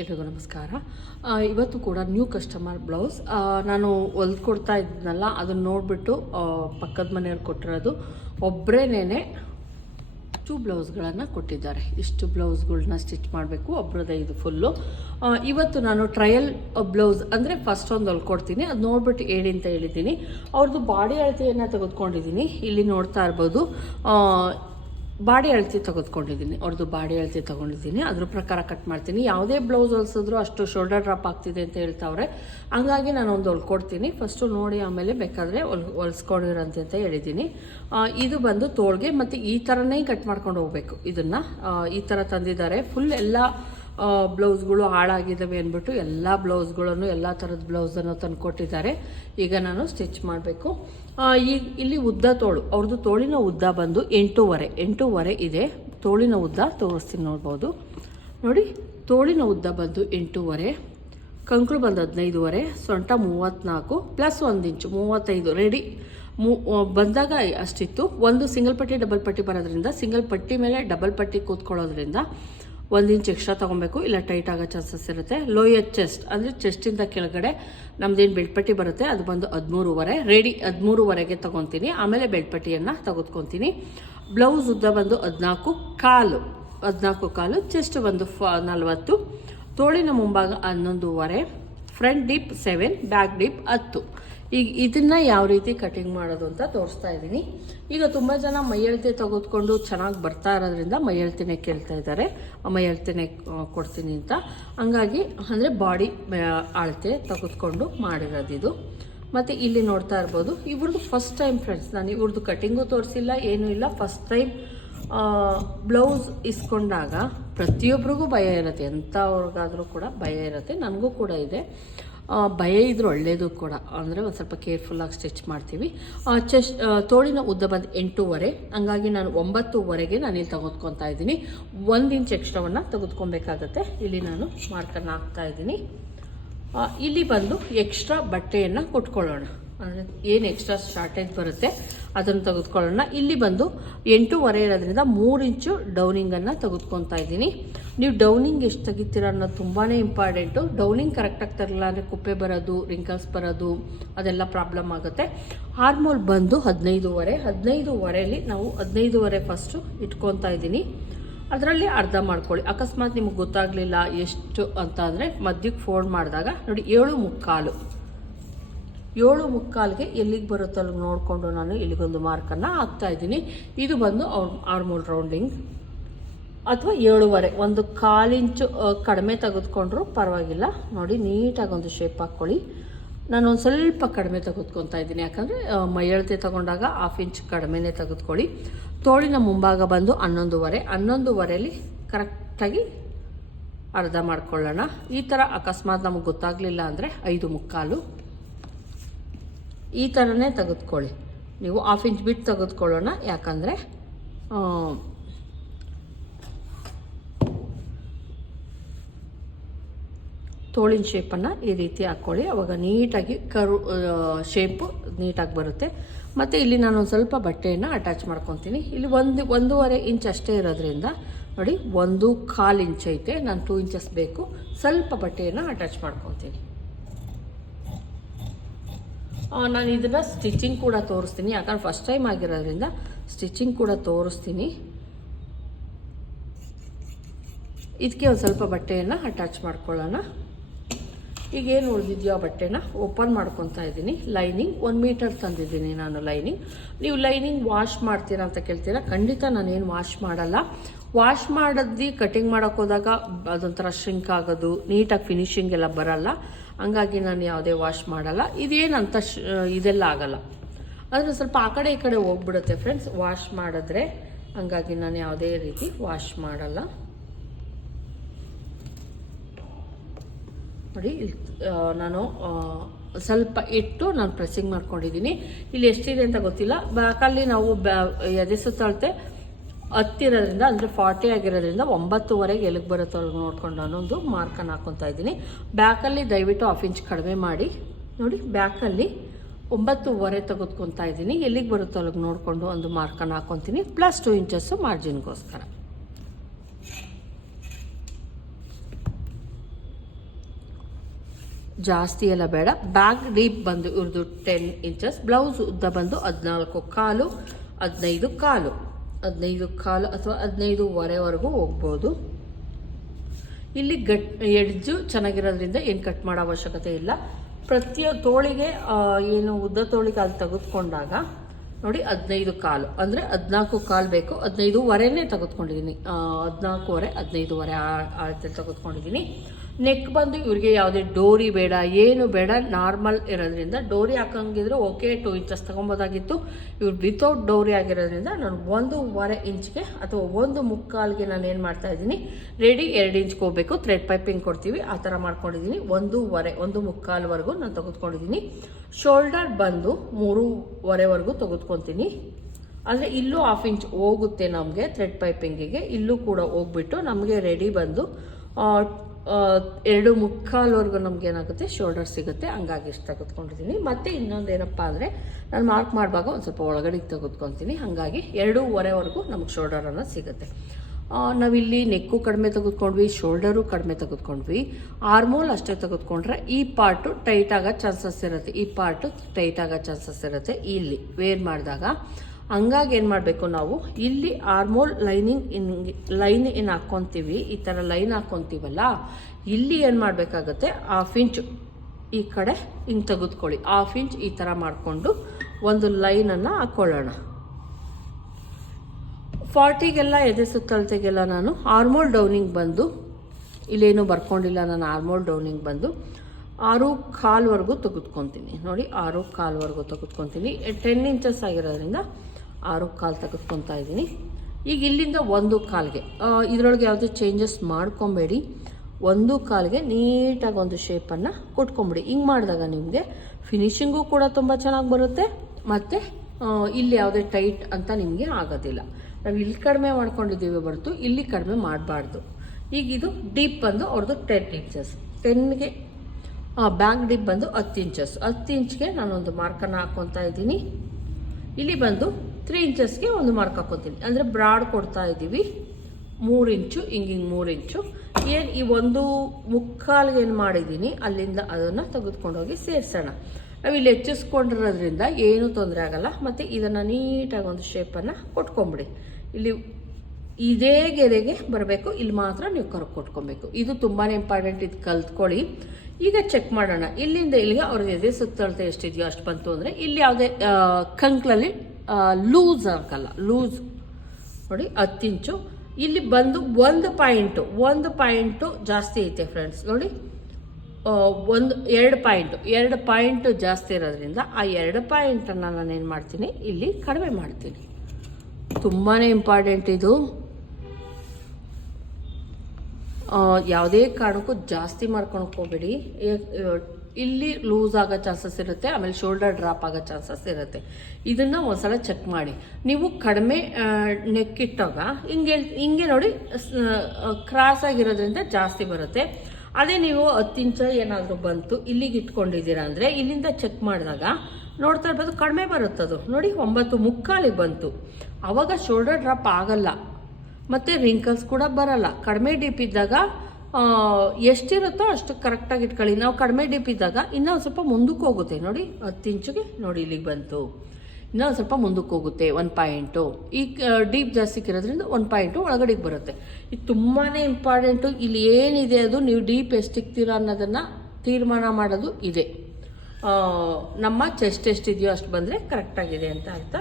ಎಲ್ರಿಗೂ ನಮಸ್ಕಾರ. ಇವತ್ತು ಕೂಡ ನ್ಯೂ ಕಸ್ಟಮರ್ ಬ್ಲೌಸ್ ನಾನು ಹೊಲ್ದು ಕೊಡ್ತಾ ಇದ್ನಲ್ಲ ಅದನ್ನು ನೋಡಿಬಿಟ್ಟು ಪಕ್ಕದ ಮನೆಯವ್ರು ಕೊಟ್ಟಿರೋದು. ಒಬ್ಬರೇನೇ ಟೂ ಬ್ಲೌಸ್ಗಳನ್ನು ಕೊಟ್ಟಿದ್ದಾರೆ. ಇಷ್ಟು ಬ್ಲೌಸ್ಗಳನ್ನ ಸ್ಟಿಚ್ ಮಾಡಬೇಕು, ಒಬ್ರದ ಇದು ಫುಲ್ಲು ಇವತ್ತು ನಾನು ಟ್ರಯಲ್ ಬ್ಲೌಸ್ ಅಂದರೆ ಫಸ್ಟ್ ಒಂದು ಹೊಲ್ಕೊಡ್ತೀನಿ. ಅದು ನೋಡ್ಬಿಟ್ಟು ಹೇಳಿ ಅಂತ ಹೇಳಿದ್ದೀನಿ. ಅವ್ರದ್ದು ಬಾಡಿ ಅಳತೆಯನ್ನು ತೆಗೆದುಕೊಂಡಿದ್ದೀನಿ. ಇಲ್ಲಿ ನೋಡ್ತಾ ಇರ್ಬೋದು. ಬಾಡಿ ಅಳತೆ ತೆಗೆದುಕೊಂಡಿದ್ದೀನಿ. ಅವ್ರದ್ದು ಬಾಡಿ ಅಳತೆ ತೊಗೊಂಡಿದ್ದೀನಿ. ಅದ್ರ ಪ್ರಕಾರ ಕಟ್ ಮಾಡ್ತೀನಿ. ಯಾವುದೇ ಬ್ಲೌಸ್ ಹೊಲಿಸಿದ್ರು ಅಷ್ಟು ಶೋಲ್ಡರ್ ಡ್ರಾಪ್ ಆಗ್ತಿದೆ ಅಂತ ಹೇಳ್ತಾವ್ರೆ. ಹಂಗಾಗಿ ನಾನು ಒಂದು ಹೊಲ್ಕೊಡ್ತೀನಿ ಫಸ್ಟು ನೋಡಿ ಆಮೇಲೆ ಬೇಕಾದರೆ ಹೊಲ್ ಹೊಲಿಸ್ಕೊಂಡಿರಂತೆ ಅಂತ ಹೇಳಿದ್ದೀನಿ. ಇದು ಬಂದು ತೋಳ್ಗೆ ಮತ್ತು ಈ ಥರನೇ ಕಟ್ ಮಾಡ್ಕೊಂಡು ಹೋಗ್ಬೇಕು. ಇದನ್ನು ಈ ಥರ ತಂದಿದ್ದಾರೆ. ಫುಲ್ ಎಲ್ಲ ಬ್ಲೌಸ್ಗಳು ಹಾಳಾಗಿದ್ದಾವೆ ಅಂದ್ಬಿಟ್ಟು ಎಲ್ಲ ಬ್ಲೌಸ್ಗಳನ್ನು, ಎಲ್ಲ ಥರದ ಬ್ಲೌಸನ್ನು ತಂದು ಕೊಟ್ಟಿದ್ದಾರೆ. ಈಗ ನಾನು ಸ್ಟಿಚ್ ಮಾಡಬೇಕು. ಈಗ ಇಲ್ಲಿ ಉದ್ದ ತೋಳು ಅವ್ರದ್ದು ತೋಳಿನ ಉದ್ದ ಬಂದು ಎಂಟೂವರೆ ಎಂಟೂವರೆ ಇದೆ. ತೋಳಿನ ಉದ್ದ ತೋರಿಸ್ತೀನಿ ನೋಡ್ಬೋದು. ನೋಡಿ, ತೋಳಿನ ಉದ್ದ ಬಂದು ಎಂಟೂವರೆ, ಕಂಕಳು ಬಂದು ಹದಿನೈದುವರೆ, ಸೊಂಟ ಮೂವತ್ತ್ನಾಲ್ಕು, ಪ್ಲಸ್ ಒಂದು ಇಂಚು, ಮೂವತ್ತೈದು, ರೆಡಿ. ಮೂ ಬಂದಾಗ ಅಷ್ಟಿತ್ತು. ಒಂದು ಸಿಂಗಲ್ ಪಟ್ಟಿ, ಡಬಲ್ ಪಟ್ಟಿ ಬರೋದ್ರಿಂದ, ಸಿಂಗಲ್ ಪಟ್ಟಿ ಮೇಲೆ ಡಬಲ್ ಪಟ್ಟಿ ಕೂತ್ಕೊಳ್ಳೋದ್ರಿಂದ ಒಂದು ಇಂಚ್ ಎಕ್ಸ್ಟ್ರಾ ತೊಗೊಬೇಕು, ಇಲ್ಲ ಟೈಟ್ ಆಗೋ ಚಾನ್ಸಸ್ ಇರುತ್ತೆ. ಲೋಯರ್ ಚೆಸ್ಟ್ ಅಂದರೆ ಚೆಸ್ಟಿಂದ ಕೆಳಗಡೆ ನಮ್ದೇನು ಬೆಳ್ಪಟ್ಟಿ ಬರುತ್ತೆ, ಅದು ಬಂದು ಹದಿಮೂರುವರೆ. ರೆಡಿ ಹದಿಮೂರುವರೆಗೆ ತೊಗೊತೀನಿ. ಆಮೇಲೆ ಬೆಳ್ಪಟ್ಟಿಯನ್ನು ತೆಗೆದುಕೊತೀನಿ. ಬ್ಲೌಸ್ ಉದ್ದ ಬಂದು ಹದಿನಾಲ್ಕು, ಕಾಲು. ಹದಿನಾಲ್ಕು, ಕಾಲು ಚೆಸ್ಟ್ ಬಂದು ಫ, ನಲ್ವತ್ತು. ತೋಳಿನ ಮುಂಭಾಗ ಹನ್ನೊಂದೂವರೆ. Front dip seven back dip ಹತ್ತು. ಈಗ ಇದನ್ನ ಯಾವ ರೀತಿ ಕಟಿಂಗ್ ಮಾಡೋದು ಅಂತ ತೋರಿಸ್ತಾ ಇದ್ದೀನಿ. ಈಗ ತುಂಬ ಜನ ಮೈಯಳ್ತೆ ತೆಗೆದುಕೊಂಡು ಚೆನ್ನಾಗಿ ಬರ್ತಾ ಇರೋದ್ರಿಂದ ಮೈಯಳ್ತಿನೇ ಕೇಳ್ತಾ ಇದ್ದಾರೆ. ಮೈಯಳ್ತಿನೇ ಕೊಡ್ತೀನಿ ಅಂತ. ಹಂಗಾಗಿ, ಅಂದರೆ ಬಾಡಿ ಅಳತೆ ತೆಗೆದುಕೊಂಡು ಮಾಡಿರೋದು ಇದು. ಮತ್ತು ಇಲ್ಲಿ ನೋಡ್ತಾ ಇರ್ಬೋದು ಇವ್ರದ್ದು ಫಸ್ಟ್ ಟೈಮ್ ಫ್ರೆಂಡ್ಸ್ ನಾನು ಇವ್ರದ್ದು ಕಟಿಂಗು ತೋರಿಸಿಲ್ಲ, ಏನೂ ಇಲ್ಲ. ಫಸ್ಟ್ ಟೈಮ್ ಬ್ಲೌಸ್ ಇಸ್ಕೊಂಡಾಗ ಪ್ರತಿಯೊಬ್ಬರಿಗೂ ಭಯ ಇರುತ್ತೆ. ಎಂಥವ್ರಿಗಾದರೂ ಕೂಡ ಭಯ ಇರುತ್ತೆ. ನನಗೂ ಕೂಡ ಇದೆ. ಭಯ ಇದ್ರೂ ಒಳ್ಳೆಯದು ಕೂಡ. ಅಂದರೆ ಒಂದು ಸ್ವಲ್ಪ ಕೇರ್ಫುಲ್ಲಾಗಿ ಸ್ಟಿಚ್ ಮಾಡ್ತೀವಿ. ಚೆಸ್ಟ್ ತೋಳಿನ ಉದ್ದ ಬಂದು ಎಂಟೂವರೆ. ಹಂಗಾಗಿ ನಾನು ಒಂಬತ್ತುವರೆಗೆ ನಾನು ಇಲ್ಲಿ ತೆಗೆದುಕೊತಾ ಇದ್ದೀನಿ. ಒಂದು ಇಂಚ್ ಎಕ್ಸ್ಟ್ರಾವನ್ನು ತೆಗೆದುಕೊಬೇಕಾಗತ್ತೆ. ಇಲ್ಲಿ ನಾನು ಮಾರ್ಕನ್ನು ಹಾಕ್ತಾ ಇದ್ದೀನಿ. ಇಲ್ಲಿ ಬಂದು ಎಕ್ಸ್ಟ್ರಾ ಬಟ್ಟೆಯನ್ನು ಕೊಟ್ಕೊಳ್ಳೋಣ ಅಂದರೆ ಏನು ಎಕ್ಸ್ಟ್ರಾ ಶಾರ್ಟೇಜ್ ಬರುತ್ತೆ, ಅದನ್ನು ತೆಗೆದುಕೊಳ್ಳೋಣ. ಇಲ್ಲಿ ಬಂದು ಎಂಟೂವರೆ ಇರೋದ್ರಿಂದ ಮೂರು ಇಂಚು ಡೌನಿಂಗನ್ನು ತೆಗೆದುಕೊತಾ ಇದ್ದೀನಿ. ನೀವು ಡೌನಿಂಗ್ ಎಷ್ಟು ತೆಗಿತೀರ ಅನ್ನೋದು ತುಂಬಾ ಇಂಪಾರ್ಟೆಂಟು ಡೌನಿಂಗ್ ಕರೆಕ್ಟಾಗಿ ತರಲ್ಲ ಅಂದರೆ ಕುಪ್ಪೆ ಬರೋದು ರಿಂಕಲ್ಸ್ ಬರೋದು, ಅದೆಲ್ಲ ಪ್ರಾಬ್ಲಮ್ ಆಗುತ್ತೆ. ಹಾರ್ಮೋಲ್ ಬಂದು ಹದಿನೈದುವರೆ. ಹದಿನೈದುವರೆಯಲ್ಲಿ ನಾವು ಹದಿನೈದುವರೆ ಫಸ್ಟು ಇಟ್ಕೊತಾ ಇದ್ದೀನಿ. ಅದರಲ್ಲಿ ಅರ್ಧ ಮಾಡ್ಕೊಳ್ಳಿ. ಅಕಸ್ಮಾತ್ ನಿಮಗೆ ಗೊತ್ತಾಗಲಿಲ್ಲ ಎಷ್ಟು ಅಂತ ಅಂದರೆ ಮಧ್ಯಕ್ಕೆ ಫೋಲ್ಡ್ ಮಾಡಿದಾಗ ನೋಡಿ, ಏಳು ಮುಕ್ಕಾಲು. ಏಳು ಮುಕ್ಕಾಲ್ಗೆ ಎಲ್ಲಿಗೆ ಬರುತ್ತೋ ನೋಡಿಕೊಂಡು ನಾನು ಇಲ್ಲಿಗೊಂದು ಮಾರ್ಕನ್ನು ಹಾಕ್ತಾ ಇದ್ದೀನಿ. ಇದು ಬಂದು ಅವ್ರ ಆರ್ಮೋಲ್ ರೌಂಡಿಂಗ್. ಅಥವಾ ಏಳುವರೆ, ಒಂದು ಕಾಲಿಂಚು ಕಡಿಮೆ ತೆಗೆದುಕೊಂಡ್ರು ಪರವಾಗಿಲ್ಲ. ನೋಡಿ, ನೀಟಾಗಿ ಒಂದು ಶೇಪ್ ಹಾಕ್ಕೊಳ್ಳಿ. ನಾನು ಒಂದು ಸ್ವಲ್ಪ ಕಡಿಮೆ ತೆಗೆದುಕೊತಾ ಇದ್ದೀನಿ. ಯಾಕಂದರೆ ಮೈಯಳತೆ ತಗೊಂಡಾಗ ಹಾಫ್ ಇಂಚ್ ಕಡಿಮೆನೇ ತೆಗೆದುಕೊಳ್ಳಿ. ತೋಳಿನ ಮುಂಭಾಗ ಬಂದು ಹನ್ನೊಂದುವರೆ. ಹನ್ನೊಂದುವರೆಯಲ್ಲಿ ಕರೆಕ್ಟಾಗಿ ಅರ್ಧ ಮಾಡ್ಕೊಳ್ಳೋಣ. ಈ ಥರ ಅಕಸ್ಮಾತ್ ನಮಗೆ ಗೊತ್ತಾಗಲಿಲ್ಲ ಅಂದರೆ ಐದು ಮುಕ್ಕಾಲು. ಈ ಥರನೇ ತೆಗೆದುಕೊಳ್ಳಿ. ನೀವು ಹಾಫ್ ಇಂಚ್ ಬಿಟ್ಟು ತೆಗೆದುಕೊಳ್ಳೋಣ, ಯಾಕಂದರೆ ತೋಳಿನ ಶೇಪನ್ನು ಈ ರೀತಿ ಹಾಕ್ಕೊಳ್ಳಿ ಅವಾಗ ನೀಟಾಗಿ ಕರು ಶೇಪು ನೀಟಾಗಿ ಬರುತ್ತೆ. ಮತ್ತು ಇಲ್ಲಿ ನಾನು ಒಂದು ಸ್ವಲ್ಪ ಬಟ್ಟೆಯನ್ನು ಅಟ್ಯಾಚ್ ಮಾಡ್ಕೊತೀನಿ. ಇಲ್ಲಿ ಒಂದು, ಒಂದೂವರೆ ಇಂಚ್ ಅಷ್ಟೇ ಇರೋದ್ರಿಂದ, ನೋಡಿ, ಒಂದು ಕಾಲು ಇಂಚ್ ಐತೆ. ನಾನು ಟೂ ಇಂಚಸ್ ಬೇಕು. ಸ್ವಲ್ಪ ಬಟ್ಟೆಯನ್ನು ಅಟ್ಯಾಚ್ ಮಾಡ್ಕೊತೀನಿ. ನಾನು ಇದನ್ನು ಸ್ಟಿಚಿಂಗ್ ಕೂಡ ತೋರಿಸ್ತೀನಿ. ಯಾಕಂದ್ರೆ ಫಸ್ಟ್ ಟೈಮ್ ಆಗಿರೋದ್ರಿಂದ ಸ್ಟಿಚಿಂಗ್ ಕೂಡ ತೋರಿಸ್ತೀನಿ. ಇದಕ್ಕೆ ಒಂದು ಸ್ವಲ್ಪ ಬಟ್ಟೆಯನ್ನು ಅಟ್ಯಾಚ್ ಮಾಡ್ಕೊಳ್ಳೋಣ. ಈಗ ಏನು ಉಳಿದಿದೆಯೋ ಆ ಬಟ್ಟೆನ ಓಪನ್ ಮಾಡ್ಕೊತಾ ಇದ್ದೀನಿ. ಲೈನಿಂಗ್ ಒನ್ ಮೀಟರ್ ತಂದಿದ್ದೀನಿ ನಾನು ಲೈನಿಂಗ್ ನೀವು ಲೈನಿಂಗ್ ವಾಶ್ ಮಾಡ್ತೀರಾ ಅಂತ ಕೇಳ್ತೀರಾ? ಖಂಡಿತ ನಾನೇನು ವಾಶ್ ಮಾಡಲ್ಲ. ವಾಶ್ ಮಾಡಿದ್ವಿ ಕಟಿಂಗ್ ಮಾಡೋಕೆ ಹೋದಾಗ ಅದೊಂಥರ ಶ್ರಿಂಕ್ ಆಗೋದು ನೀಟಾಗಿ ಫಿನಿಶಿಂಗ್ ಎಲ್ಲ ಬರಲ್ಲ. ಹಂಗಾಗಿ ನಾನು ಯಾವುದೇ ವಾಶ್ ಮಾಡಲ್ಲ. ಇದೇನಂತ ಇದೆಲ್ಲ ಆಗಲ್ಲ. ಆದರೆ ಸ್ವಲ್ಪ ಆ ಕಡೆ ಈ ಕಡೆ ಹೋಗ್ಬಿಡುತ್ತೆ ಫ್ರೆಂಡ್ಸ್ ವಾಶ್ ಮಾಡಿದ್ರೆ ಹಂಗಾಗಿ ನಾನು ಯಾವುದೇ ರೀತಿ ವಾಶ್ ಮಾಡಲ್ಲ. ನೋಡಿ ನಾನು ಸ್ವಲ್ಪ ಇಟ್ಟು ನಾನು ಪ್ರೆಸ್ಸಿಂಗ್ ಮಾಡ್ಕೊಂಡಿದ್ದೀನಿ ಇಲ್ಲಿ ಎಷ್ಟಿದೆ ಅಂತ ಗೊತ್ತಿಲ್ಲ. ಬ್ಯಾಕಲ್ಲಿ ನಾವು ಎದೆ ಸುತ್ತಳತೆ ಹತ್ತಿರೋದ್ರಿಂದ ಅಂದರೆ ಫಾರ್ಟಿ ಆಗಿರೋದ್ರಿಂದ ಒಂಬತ್ತುವರೆಗೆ ಎಲ್ಲಿಗೆ ಬರುತ್ತೋ ಅಲ್ಲಿಗೆ ನೋಡ್ಕೊಂಡು ಅನ್ನೋದು ಮಾರ್ಕನ್ನು ಹಾಕ್ಕೊತಾ ಇದ್ದೀನಿ. ಬ್ಯಾಕಲ್ಲಿ ದಯವಿಟ್ಟು ಹಾಫ್ ಇಂಚ್ ಕಡಿಮೆ ಮಾಡಿ. ನೋಡಿ, ಬ್ಯಾಕಲ್ಲಿ ಒಂಬತ್ತುವರೆ ತೆಗೆದುಕೊತಾ ಇದ್ದೀನಿ. ಎಲ್ಲಿಗೆ ಬರುತ್ತೋ ಅಲ್ಲಿಗೆ ನೋಡಿಕೊಂಡು ಒಂದು ಮಾರ್ಕನ್ನು ಹಾಕ್ಕೊತೀನಿ ಪ್ಲಸ್ ಟು ಇಂಚಸ್ಸು ಮಾರ್ಜಿನ್ಗೋಸ್ಕರ ಜಾಸ್ತಿ ಎಲ್ಲ ಬೇಡ. ಬ್ಯಾಗ್ ಡೀಪ್ ಬಂದು ಇವ್ರದ್ದು ಟೆನ್ ಇಂಚಸ್ ಬ್ಲೌಸ್ ಉದ್ದ ಬಂದು ಹದಿನಾಲ್ಕು ಕಾಲು, ಹದಿನೈದು ಕಾಲು. ಹದಿನೈದು ಕಾಲು ಅಥವಾ ಹದಿನೈದುವರೆವರೆಗೂ ಹೋಗ್ಬೋದು. ಇಲ್ಲಿ ಗಟ್, ಎಡ್ಜು ಚೆನ್ನಾಗಿರೋದ್ರಿಂದ ಏನು ಕಟ್ ಮಾಡೋ ಅವಶ್ಯಕತೆ ಇಲ್ಲ. ಪ್ರತಿಯೊ ತೋಳಿಗೆ ಏನು ಉದ್ದ ತೋಳಿಗೆ ಅಲ್ಲಿ ತೆಗೆದುಕೊಂಡಾಗ ನೋಡಿ ಹದಿನೈದು ಕಾಲು. ಅಂದರೆ ಹದಿನಾಲ್ಕು ಕಾಲು ಬೇಕು. ಹದಿನೈದುವರೆನೇ ತೆಗೆದುಕೊಂಡಿದ್ದೀನಿ ಹದಿನಾಲ್ಕುವರೆ, ಹದಿನೈದುವರೆ ಅಳತೆ ತೆಗೆದುಕೊಂಡಿದ್ದೀನಿ ನೆಕ್ ಬಂದು ಇವ್ರಿಗೆ ಯಾವುದೇ ಡೋರಿ ಬೇಡ, ಏನು ಬೇಡ, ನಾರ್ಮಲ್ ಇರೋದ್ರಿಂದ ಡೋರಿ ಹಾಕೋಂಗಿದ್ರೆ ಓಕೆ ಟೂ ಇಂಚಸ್ ತೊಗೊಬೋದಾಗಿತ್ತು. ಇವ್ರು ವಿತೌಟ್ ಡೋರಿ ಆಗಿರೋದ್ರಿಂದ ನಾನು ಒಂದೂವರೆ ಇಂಚ್ಗೆ ಅಥವಾ ಒಂದು ಮುಕ್ಕಾಲ್ಗೆ ನಾನು ಏನು ಮಾಡ್ತಾ ಇದ್ದೀನಿ ರೆಡಿ ಎರಡು ಇಂಚ್ಗೆ ಹೋಗ್ಬೇಕು ಥ್ರೆಡ್ ಪೈಪಿಂಗ್ ಕೊಡ್ತೀವಿ, ಆ ಥರ ಮಾಡ್ಕೊಂಡಿದ್ದೀನಿ. ಒಂದೂವರೆ, ಒಂದು ಮುಕ್ಕಾಲ್ವರೆಗೂ ನಾನು ತೆಗೆದುಕೊಂಡಿದ್ದೀನಿ. ಶೋಲ್ಡರ್ ಬಂದು ಮೂರುವರೆವರೆಗೂ ತೆಗೆದುಕೊತೀನಿ. ಅಂದರೆ ಇಲ್ಲೂ ಹಾಫ್ ಇಂಚ್ ಹೋಗುತ್ತೆ ನಮಗೆ ಥ್ರೆಡ್ ಪೈಪಿಂಗಿಗೆ ಇಲ್ಲೂ ಕೂಡ ಹೋಗ್ಬಿಟ್ಟು ನಮಗೆ ರೆಡಿ ಬಂದು ಎರಡು ಮುಕ್ಕಾಲ್ವರೆಗೂ ನಮ್ಗೆ ಏನಾಗುತ್ತೆ ಶೋಲ್ಡರ್ ಸಿಗುತ್ತೆ. ಹಂಗಾಗಿ ಇಷ್ಟು ತೆಗೆದುಕೊಂಡಿದ್ದೀನಿ ಮತ್ತು ಇನ್ನೊಂದು ಏನಪ್ಪ ಅಂದರೆ, ನಾನು ಮಾರ್ಕ್ ಮಾಡುವಾಗ ಒಂದು ಸ್ವಲ್ಪ ಒಳಗಡೆಗೆ ತೆಗೆದುಕೊತೀನಿ. ಹಾಗಾಗಿ ಎರಡೂವರೆವರೆಗೂ ನಮಗೆ ಶೋಲ್ಡರ್ ಅನ್ನೋದು ಸಿಗುತ್ತೆ. ನಾವಿಲ್ಲಿ ನೆಕ್ಕು ಕಡಿಮೆ ತೆಗೆದುಕೊಂಡ್ವಿ ಶೋಲ್ಡರು ಕಡಿಮೆ ತೆಗೆದುಕೊಂಡ್ವಿ. ಆರ್ಮೋಲ್ ಅಷ್ಟೇ ತೆಗೆದುಕೊಂಡ್ರೆ ಈ ಪಾರ್ಟು ಟೈಟ್ ಆಗೋ ಚಾನ್ಸಸ್ ಇರುತ್ತೆ. ಈ ಪಾರ್ಟು ಟೈಟ್ ಆಗೋ ಚಾನ್ಸಸ್ ಇರುತ್ತೆ ಇಲ್ಲಿ. ವೇರ್ ಮಾಡಿದಾಗ ಹಂಗಾಗಿ ಏನು ಮಾಡಬೇಕು ನಾವು? ಇಲ್ಲಿ ಆರ್ಮೋಲ್ ಲೈನಿಂಗ್ ಇನ್ ಲೈನ್ ಏನು ಹಾಕ್ಕೊತೀವಿ. ಈ ಥರ ಲೈನ್ ಹಾಕ್ಕೊತೀವಲ್ಲ? ಇಲ್ಲಿ ಏನು ಮಾಡಬೇಕಾಗತ್ತೆ? ಹಾಫ್ ಇಂಚ್ ಈ ಕಡೆ ಹಿಂಗೆ ತೆಗೆದುಕೊಳ್ಳಿ. ಹಾಫ್ ಇಂಚ್ ಈ ಥರ ಮಾಡಿಕೊಂಡು ಒಂದು ಲೈನನ್ನು ಹಾಕ್ಕೊಳ್ಳೋಣ ಫಾರ್ಟಿಗೆಲ್ಲ ಎದೆ ಸುತ್ತಳತೆಗೆಲ್ಲ ನಾನು ಆರ್ಮೋಲ್ ಡೌನಿಂಗ್ ಬಂದು, ಇಲ್ಲೇನು ಬರ್ಕೊಂಡಿಲ್ಲ ನಾನು ಆರ್ಮೋಲ್ ಡೌನಿಂಗ್ ಬಂದು, ಆರು ಕಾಲ್ವರೆಗೂ ತೆಗೆದುಕೊತೀನಿ. ನೋಡಿ, ಆರು ಕಾಲ್ವರೆಗೂ ತೆಗೆದುಕೊತೀನಿ. ಟೆನ್ ಇಂಚಸ್ ಆಗಿರೋದ್ರಿಂದ ಆರು ಕಾಲು ತೆಗೆದುಕೊತಾ ಇದ್ದೀನಿ. ಈಗ ಇಲ್ಲಿಂದ ಒಂದು ಕಾಲ್ಗೆ ಇದರೊಳಗೆ ಯಾವುದೇ ಚೇಂಜಸ್ ಮಾಡ್ಕೊಬೇಡಿ. ಒಂದು ಕಾಲಿಗೆ ನೀಟಾಗಿ ಒಂದು ಶೇಪನ್ನು ಕೊಟ್ಕೊಂಬಿಡಿ. ಹಿಂಗೆ ಮಾಡಿದಾಗ ನಿಮಗೆ ಫಿನಿಶಿಂಗು ಕೂಡ ತುಂಬ ಚೆನ್ನಾಗಿ ಬರುತ್ತೆ. ಮತ್ತು ಇಲ್ಲಿ ಯಾವುದೇ ಟೈಟ್ ಅಂತ ನಿಮಗೆ ಆಗೋದಿಲ್ಲ. ನಾವು ಇಲ್ಲಿ ಕಡಿಮೆ ಮಾಡ್ಕೊಂಡಿದ್ದೀವಿ ಹೊರತು ಇಲ್ಲಿ ಕಡಿಮೆ ಮಾಡಬಾರ್ದು. ಈಗ ಇದು ಡೀಪ್ ಬಂದು ಅವ್ರದ್ದು ಟೆನ್ ಇಂಚಸ್ ಟೆನ್ಗೆ ಬ್ಯಾಂಕ್ ಡಿಪ್ ಬಂದು ಹತ್ತು ಇಂಚಸ್ ಹತ್ತು ಇಂಚ್ಗೆ ನಾನೊಂದು ಮಾರ್ಕನ್ನು ಹಾಕ್ಕೊತಾ ಇದ್ದೀನಿ. ಇಲ್ಲಿ ಬಂದು ತ್ರೀ ಇಂಚಸ್ಗೆ ಒಂದು ಮಾರ್ಕ್ ಹಾಕ್ಕೊತೀನಿ ಅಂದರೆ ಬ್ರಾಡ್ ಕೊಡ್ತಾ ಇದ್ದೀವಿ ಮೂರು ಇಂಚು ಹಿಂಗೆ ಹಿಂಗೆ ಮೂರು ಇಂಚು. ಏನು ಈ ಒಂದು ಮುಕ್ಕಾಲ್ಗೆ ಏನು ಮಾಡಿದ್ದೀನಿ ಅಲ್ಲಿಂದ ಅದನ್ನು ತೆಗೆದುಕೊಂಡೋಗಿ ಸೇರಿಸೋಣ. ಇಲ್ಲಿ ಹೆಚ್ಚಿಸ್ಕೊಂಡಿರೋದ್ರಿಂದ ಏನೂ ತೊಂದರೆ ಆಗಲ್ಲ. ಮತ್ತು ಇದನ್ನು ನೀಟಾಗಿ ಒಂದು ಶೇಪನ್ನು ಕೊಟ್ಕೊಂಬಿಡಿ. ಇಲ್ಲಿ ಇದೇ ಗೆರೆಗೆ ಬರಬೇಕು, ಇಲ್ಲಿ ಮಾತ್ರ ನೀವು ಕರ್ಕ್ ಕೊಟ್ಕೊಬೇಕು. ಇದು ತುಂಬಾ ಇಂಪಾರ್ಟೆಂಟ್ ಇದು ಕಲ್ತ್ಕೊಳ್ಳಿ. ಈಗ ಚೆಕ್ ಮಾಡೋಣ. ಇಲ್ಲಿಂದ ಇಲ್ಲಿಗೆ ಅವ್ರಿಗೆ ಎದೆ ಸುತ್ತಳತೆ ಎಷ್ಟಿದೆಯೋ ಅಷ್ಟು ಬಂತು ಅಂದರೆ, ಇಲ್ಲಿ ಯಾವುದೇ ಕಂಕ್ಲಲ್ಲಿ ಲೂಸ್ ಹಾಕಲ್ಲ ಲೂಸ್ ನೋಡಿ ಹತ್ತು ಇಂಚು ಇಲ್ಲಿ ಬಂದು ಒಂದು ಪಾಯಿಂಟು ಒಂದು ಪಾಯಿಂಟು ಜಾಸ್ತಿ ಐತೆ ಫ್ರೆಂಡ್ಸ್ ನೋಡಿ ಒಂದು, ಎರಡು ಪಾಯಿಂಟು. ಎರಡು ಪಾಯಿಂಟು ಜಾಸ್ತಿ ಇರೋದ್ರಿಂದ ಆ ಎರಡು ಪಾಯಿಂಟನ್ನು ನಾನು ಏನು ಮಾಡ್ತೀನಿ, ಇಲ್ಲಿ ಕಡಿಮೆ ಮಾಡ್ತೀನಿ. ತುಂಬಾ ಇಂಪಾರ್ಟೆಂಟ್ ಇದು. ಯಾವುದೇ ಕಾರಣಕ್ಕೂ ಜಾಸ್ತಿ ಮಾಡ್ಕೊಂಡು ಹೋಗ್ಬೇಡಿ. ಇಲ್ಲಿ ಲೂಸ್ ಆಗೋ ಚಾನ್ಸಸ್ ಇರುತ್ತೆ, ಆಮೇಲೆ ಶೋಲ್ಡರ್ ಡ್ರಾಪ್ ಆಗೋ ಚಾನ್ಸಸ್ ಇರುತ್ತೆ. ಇದನ್ನು ಒಂದ್ಸಲ ಚೆಕ್ ಮಾಡಿ. ನೀವು ಕಡಿಮೆ ನೆಕ್ ಇಟ್ಟಾಗ ಹಿಂಗೆ ಹಿಂಗೆ ನೋಡಿ ಕ್ರಾಸ್ ಆಗಿರೋದ್ರಿಂದ ಜಾಸ್ತಿ ಬರುತ್ತೆ. ಅದೇ ನೀವು ಹತ್ತು ಇಂಚ ಏನಾದರೂ ಬಂತು, ಇಲ್ಲಿಗೆ ಇಟ್ಕೊಂಡಿದ್ದೀರಾ ಅಂದರೆ ಇಲ್ಲಿಂದ ಚೆಕ್ ಮಾಡಿದಾಗ ನೋಡ್ತಾ ಇರ್ಬೋದು ಕಡಿಮೆ ಬರುತ್ತದು ನೋಡಿ, ಒಂಬತ್ತು ಮುಕ್ಕಾಲಿಗೆ ಬಂತು. ಆವಾಗ ಶೋಲ್ಡರ್ ಡ್ರಾಪ್ ಆಗಲ್ಲ. ಮತ್ತು ರಿಂಕಲ್ಸ್ ಕೂಡ ಬರಲ್ಲ. ಕಡಿಮೆ ಡೀಪ್ ಇದ್ದಾಗ ಎಷ್ಟಿರುತ್ತೋ ಅಷ್ಟು ಕರೆಕ್ಟಾಗಿ ಇಟ್ಕೊಳ್ಳಿ. ನಾವು ಕಡಿಮೆ ಡೀಪ್ ಇದ್ದಾಗ ಇನ್ನೊಂದು ಸ್ವಲ್ಪ ಮುಂದಕ್ಕೆ ಹೋಗುತ್ತೆ. ನೋಡಿ ಹತ್ತು ಇಂಚಿಗೆ ನೋಡಿ ಇಲ್ಲಿಗೆ ಬಂತು. ಇನ್ನೊಂದು ಸ್ವಲ್ಪ ಮುಂದಕ್ಕೆ ಹೋಗುತ್ತೆ ಒಂದು ಪಾಯಿಂಟು ಈ ಡೀಪ್ ಜಾಸ್ತಿ ಇರೋದ್ರಿಂದ ಒಂದು ಪಾಯಿಂಟು ಒಳಗಡೆಗೆ ಬರುತ್ತೆ. ಇದು ತುಂಬಾ ಇಂಪಾರ್ಟೆಂಟು ಇಲ್ಲಿ ಏನಿದೆ ಅದು ನೀವು ಡೀಪ್ ಎಷ್ಟು ಇಕ್ತೀರ ಅನ್ನೋದನ್ನು ತೀರ್ಮಾನ ಮಾಡೋದು ಇದೆ. ನಮ್ಮ ಚೆಸ್ಟ್ ಎಷ್ಟಿದೆಯೋ ಅಷ್ಟು ಬಂದರೆ ಕರೆಕ್ಟಾಗಿದೆ ಅಂತ ಅರ್ಥ.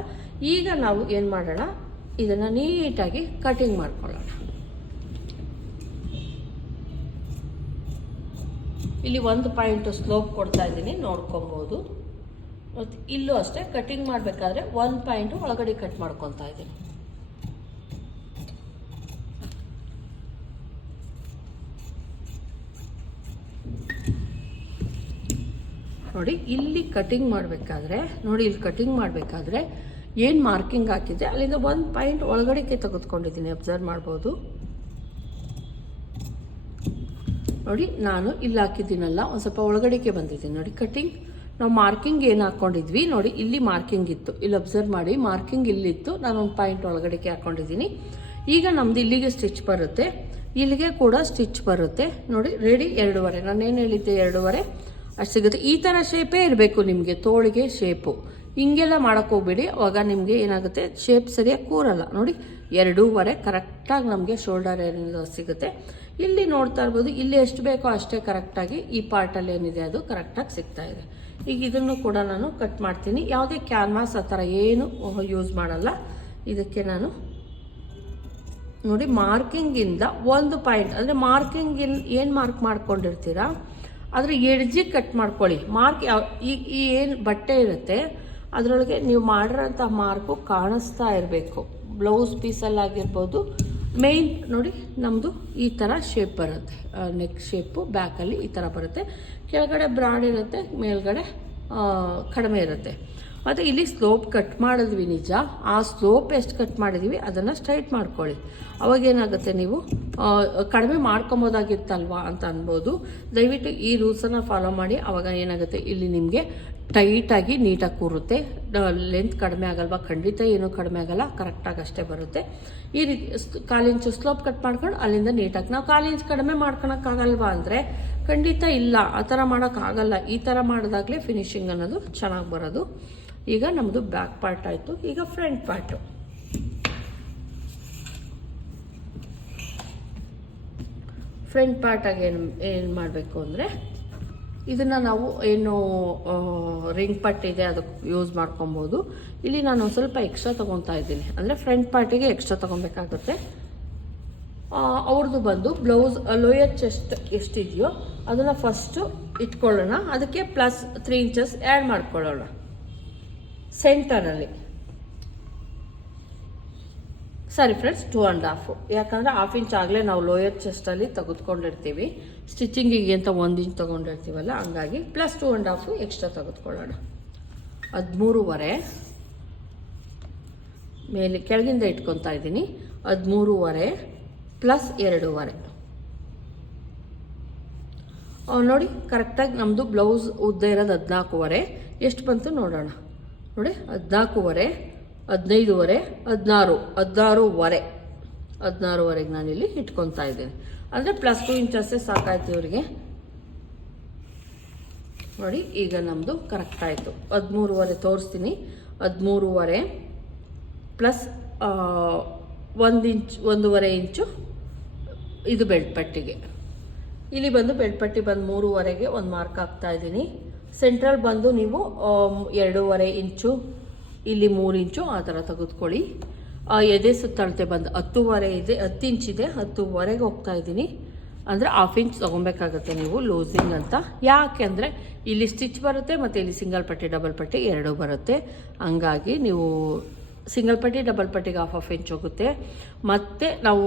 ಈಗ ನಾವು ಏನು ಮಾಡೋಣ? ಇದನ್ನು ನೀಟಾಗಿ ಕಟಿಂಗ್ ಮಾಡ್ಕೊಳ್ಳೋಣ. ಇಲ್ಲಿ ಒಂದು ಪಾಯಿಂಟ್ ಸ್ಲೋಪ್ ಕೊಡ್ತಾ ಇದ್ದೀನಿ, ನೋಡ್ಕೊಬೋದು. ಮತ್ತು ಇಲ್ಲೂ ಅಷ್ಟೇ ಕಟಿಂಗ್ ಮಾಡಬೇಕಾದ್ರೆ ಒಂದು ಪಾಯಿಂಟು ಒಳಗಡೆ ಕಟ್ ಮಾಡ್ಕೊತಾ ಇದ್ದೀನಿ. ನೋಡಿ, ಇಲ್ಲಿ ಕಟಿಂಗ್ ಮಾಡಬೇಕಾದ್ರೆ, ನೋಡಿ ಇಲ್ಲಿ ಕಟಿಂಗ್ ಮಾಡಬೇಕಾದ್ರೆ ಏನು ಮಾರ್ಕಿಂಗ್ ಹಾಕಿದೆ ಅಲ್ಲಿಂದ ಒಂದು ಪಾಯಿಂಟ್ ಒಳಗಡೆಗೆ ತೆಗೆದುಕೊಂಡಿದ್ದೀನಿ ಅಬ್ಸರ್ವ್ ಮಾಡ್ಬೋದು. ನೋಡಿ, ನಾನು ಇಲ್ಲಿ ಹಾಕಿದ್ದೀನಲ್ಲ, ಒಂದು ಸ್ವಲ್ಪ ಒಳಗಡೆಗೆ ಬಂದಿದ್ದೀನಿ. ನೋಡಿ ಕಟಿಂಗ್ ನಾವು ಮಾರ್ಕಿಂಗ್ ಏನು ಹಾಕ್ಕೊಂಡಿದ್ವಿ ನೋಡಿ, ಇಲ್ಲಿ ಮಾರ್ಕಿಂಗ್ ಇತ್ತು. ಇಲ್ಲಿ ಅಬ್ಸರ್ವ್ ಮಾಡಿ ಮಾರ್ಕಿಂಗ್ ಇಲ್ಲಿತ್ತು. ನಾನು ಒಂದು ಪಾಯಿಂಟ್ ಒಳಗಡೆಗೆ ಹಾಕ್ಕೊಂಡಿದ್ದೀನಿ ಈಗ ನಮ್ದು ಇಲ್ಲಿಗೆ ಸ್ಟಿಚ್ ಬರುತ್ತೆ. ಇಲ್ಲಿಗೆ ಕೂಡ ಸ್ಟಿಚ್ ಬರುತ್ತೆ. ನೋಡಿ ರೆಡಿ ಎರಡೂವರೆ. ನಾನು ಏನು ಹೇಳಿದ್ದೆ? ಎರಡೂವರೆ. ಅಷ್ಟು ಸಿಗುತ್ತೆ. ಈ ಥರ ಶೇಪೇ ಇರಬೇಕು ನಿಮಗೆ, ತೋಳಿಗೆ ಶೇಪು ಹಿಂಗೆಲ್ಲ ಮಾಡೋಕ್ಕೆ ಹೋಗ್ಬೇಡಿ. ಅವಾಗ ನಿಮಗೆ ಏನಾಗುತ್ತೆ? ಶೇಪ್ ಸರಿಯಾಗಿ ಕೂರಲ್ಲ. ನೋಡಿ, ಎರಡೂವರೆ ಕರೆಕ್ಟಾಗಿ ನಮಗೆ ಶೋಲ್ಡರ್ ಏನಿದೆ ಸಿಗುತ್ತೆ. ಇಲ್ಲಿ ನೋಡ್ತಾ ಇರ್ಬೋದು, ಇಲ್ಲಿ ಎಷ್ಟು ಬೇಕೋ ಅಷ್ಟೇ ಕರೆಕ್ಟಾಗಿ ಈ ಪಾರ್ಟಲ್ಲಿ ಏನಿದೆ ಅದು ಕರೆಕ್ಟಾಗಿ ಸಿಗ್ತಾ ಇದೆ. ಈಗ ಇದನ್ನು ಕೂಡ ನಾನು ಕಟ್ ಮಾಡ್ತೀನಿ. ಯಾವುದೇ ಕ್ಯಾನ್ವಾಸ್ ಆ ಥರ ಏನು ಯೂಸ್ ಮಾಡಲ್ಲ. ಇದಕ್ಕೆ ನಾನು ನೋಡಿ ಮಾರ್ಕಿಂಗಿಂದ ಒಂದು ಪಾಯಿಂಟ್ ಅಂದರೆ ಮಾರ್ಕಿಂಗ್ ಏನು ಮಾರ್ಕ್ ಮಾಡ್ಕೊಂಡಿರ್ತೀರಾ? ಅದರ ಎಡ್ಜಿ ಕಟ್ ಮಾಡ್ಕೊಳ್ಳಿ. ಮಾರ್ಕ್ ಯಾವ, ಈ ಈ ಏನು ಬಟ್ಟೆ ಇರುತ್ತೆ, ಅದರೊಳಗೆ ನೀವು ಮಾಡಿರೋಂಥ ಮಾರ್ಕು ಕಾಣಿಸ್ತಾ ಇರಬೇಕು. ಬ್ಲೌಸ್ ಪೀಸಲ್ಲಾಗಿರ್ಬೋದು ಮೇಯ್ನ್ ನೋಡಿ ನಮ್ಮದು ಈ ಥರ ಶೇಪ್ ಬರುತ್ತೆ. ನೆಕ್ ಶೇಪು ಬ್ಯಾಕಲ್ಲಿ ಈ ಥರ ಬರುತ್ತೆ. ಕೆಳಗಡೆ ಬ್ರಾಡ್ ಇರುತ್ತೆ, ಮೇಲ್ಗಡೆ ಕಡಿಮೆ ಇರುತ್ತೆ. ಮತ್ತು ಇಲ್ಲಿ ಸ್ಲೋಪ್ ಕಟ್ ಮಾಡಿದ್ವಿ ನಿಜ. ಆ ಸ್ಲೋಪ್ ಎಷ್ಟು ಕಟ್ ಮಾಡಿದ್ವಿ, ಅದನ್ನು ಸ್ಟ್ರೈಟ್ ಮಾಡ್ಕೊಳ್ಳಿ. ಅವಾಗ ಏನಾಗುತ್ತೆ ನೀವು ಕಡಿಮೆ ಮಾಡ್ಕೊಬೋದಾಗಿತ್ತಲ್ವಾ ಅಂತ ಅನ್ಬೋದು. ದಯವಿಟ್ಟು ಈ ರೂಲ್ಸನ್ನು ಫಾಲೋ ಮಾಡಿ. ಅವಾಗ ಏನಾಗುತ್ತೆ? ಇಲ್ಲಿ ನಿಮಗೆ ಟೈಟಾಗಿ ನೀಟಾಗಿ ಕೂರುತ್ತೆ. ಲೆಂತ್ ಕಡಿಮೆ ಆಗಲ್ವಾ? ಖಂಡಿತ ಏನೂ ಕಡಿಮೆ ಆಗಲ್ಲ. ಕರೆಕ್ಟಾಗಿ ಅಷ್ಟೇ ಬರುತ್ತೆ. ಈ ರೀತಿ ಕಾಲಿಂಚು ಸ್ಲೋಪ್ ಕಟ್ ಮಾಡ್ಕೊಂಡು ಅಲ್ಲಿಂದ ನೀಟಾಗಿ ನಾವು ಕಾಲಿಂಚ್ ಕಡಿಮೆ ಮಾಡ್ಕೊಳಕ್ಕಾಗಲ್ವಾ ಅಂದರೆ ಖಂಡಿತ ಇಲ್ಲ. ಆ ಥರ ಮಾಡೋಕ್ಕಾಗಲ್ಲ ಈ ಥರ ಮಾಡಿದಾಗಲೇ ಫಿನಿಶಿಂಗ್ ಅನ್ನೋದು ಚೆನ್ನಾಗಿ ಬರೋದು. ಈಗ ನಮ್ಮದು ಬ್ಯಾಕ್ ಪಾರ್ಟ್ ಆಯಿತು. ಈಗ ಫ್ರಂಟ್ ಪಾರ್ಟು ಫ್ರಂಟ್ ಪಾರ್ಟಾಗಿ ಏನು ಏನು ಮಾಡಬೇಕು ಅಂದರೆ ಇದನ್ನು ನಾವು ಏನು ರಿಂಗ್ ಪಟ್ಟಿ ಇದೆ ಅದಕ್ಕೆ ಯೂಸ್ ಮಾಡ್ಕೊಬೋದು. ಇಲ್ಲಿ ನಾನು ಸ್ವಲ್ಪ ಎಕ್ಸ್ಟ್ರಾ ತೊಗೊತಾ ಇದ್ದೀನಿ. ಅಂದರೆ ಫ್ರಂಟ್ ಪಾರ್ಟಿಗೆ ಎಕ್ಸ್ಟ್ರಾ ತೊಗೊಬೇಕಾಗುತ್ತೆ. ಅವ್ರದ್ದು ಬಂದು ಬ್ಲೌಸ್ ಲೋಯರ್ ಚೆಸ್ಟ್ ಎಷ್ಟಿದೆಯೋ ಅದನ್ನು ಫಸ್ಟು ಇಟ್ಕೊಳ್ಳೋಣ. ಅದಕ್ಕೆ ಪ್ಲಸ್ ತ್ರೀ ಇಂಚಸ್ ಆ್ಯಡ್ ಮಾಡ್ಕೊಳ್ಳೋಣ. ಸೆಂಟರಲ್ಲಿ ಸರಿ ಫ್ರೆಂಡ್ಸ್ ಟೂ ಆ್ಯಂಡ್ ಹಾಫು ಯಾಕಂದರೆ ಹಾಫ್ ಇಂಚ್ ಆಗಲೇ ನಾವು ಲೋಯರ್ ಚೆಸ್ಟಲ್ಲಿ ತೆಗೆದುಕೊಂಡಿರ್ತೀವಿ. ಸ್ಟಿಚಿಂಗಿಗೆ ಅಂತ ಒಂದು ಇಂಚ್ ತೊಗೊಂಡಿರ್ತೀವಲ್ಲ, ಹಂಗಾಗಿ plus two and half extra ತೆಗೆದುಕೊಳ್ಳೋಣ. ಹದಿಮೂರುವರೆ. ಮೇಲೆ ಕೆಳಗಿಂದ ಇಟ್ಕೊತಾ ಇದ್ದೀನಿ. ಹದಿಮೂರುವರೆ ಪ್ಲಸ್ ಎರಡೂವರೆ. ನೋಡಿ ಕರೆಕ್ಟಾಗಿ ನಮ್ಮದು ಬ್ಲೌಸ್ ಉದ್ದ ಇರೋದು ಹದಿನಾಲ್ಕೂವರೆ ಎಷ್ಟು ಬಂತು ನೋಡೋಣ. ನೋಡಿ ಹದಿನಾಲ್ಕೂವರೆ ಹದಿನೈದುವರೆ, ಹದಿನಾರು, ಹದಿನಾರುವರೆ. ಹದಿನಾರುವರೆಗೆ ನಾನು ನಾನಿಲ್ಲಿ ಇಟ್ಕೊತಾ ಇದ್ದೀನಿ. ಅಂದರೆ ಪ್ಲಸ್ ಟು ಇಂಚಸ್ಸೇ ಸಾಕಾಯ್ತು ಇವರಿಗೆ. ನೋಡಿ, ಈಗ ನಮ್ಮದು ಕರೆಕ್ಟ್ ಆಯಿತು. ಹದಿಮೂರುವರೆ ತೋರಿಸ್ತೀನಿ. ಹದಿಮೂರುವರೆ ಪ್ಲಸ್ ಒಂದು ಇಂಚ್ ಒಂದೂವರೆ ಇಂಚು ಇದು ಬೆಳ್ಪಟ್ಟಿಗೆ ಪಟ್ಟಿಗೆ. ಇಲ್ಲಿ ಬಂದು ಬೆಳ್ಪಟ್ಟಿ ಪಟ್ಟಿ ಬಂದು ಮೂರುವರೆಗೆ ಒಂದು ಮಾರ್ಕ್ ಹಾಕ್ತಾ ಇದ್ದೀನಿ. ಸೆಂಟ್ರಲ್ ಬಂದು ನೀವು ಎರಡೂವರೆ ಇಂಚು ಇಲ್ಲಿ ಮೂರು ಇಂಚು ಆ ಥರ ತೆಗೆದುಕೊಳ್ಳಿ. ಎದೆ ಸುತ್ತಳತೆ ಬಂದು ಹತ್ತುವರೆ ಇದೆ, ಹತ್ತು ಇಂಚಿದೆ ಹತ್ತುವರೆಗೆ ಹೋಗ್ತಾ ಇದ್ದೀನಿ. ಅಂದರೆ ಹಾಫ್ ಇಂಚ್ ತೊಗೊಬೇಕಾಗತ್ತೆ ನೀವು ಲೂಸಿಂಗ್ ಅಂತ. ಯಾಕೆ ಅಂದರೆ ಇಲ್ಲಿ ಸ್ಟಿಚ್ ಬರುತ್ತೆ ಮತ್ತು ಇಲ್ಲಿ ಸಿಂಗಲ್ ಪಟ್ಟಿ ಡಬಲ್ ಪಟ್ಟಿ ಎರಡೂ ಬರುತ್ತೆ. ಹಂಗಾಗಿ ನೀವು ಸಿಂಗಲ್ ಪಟ್ಟಿ, ಡಬಲ್ ಪಟ್ಟಿಗೆ ಹಾಫ್ ಹಾಫ್ ಇಂಚ್ ಹೋಗುತ್ತೆ. ಮತ್ತು ನಾವು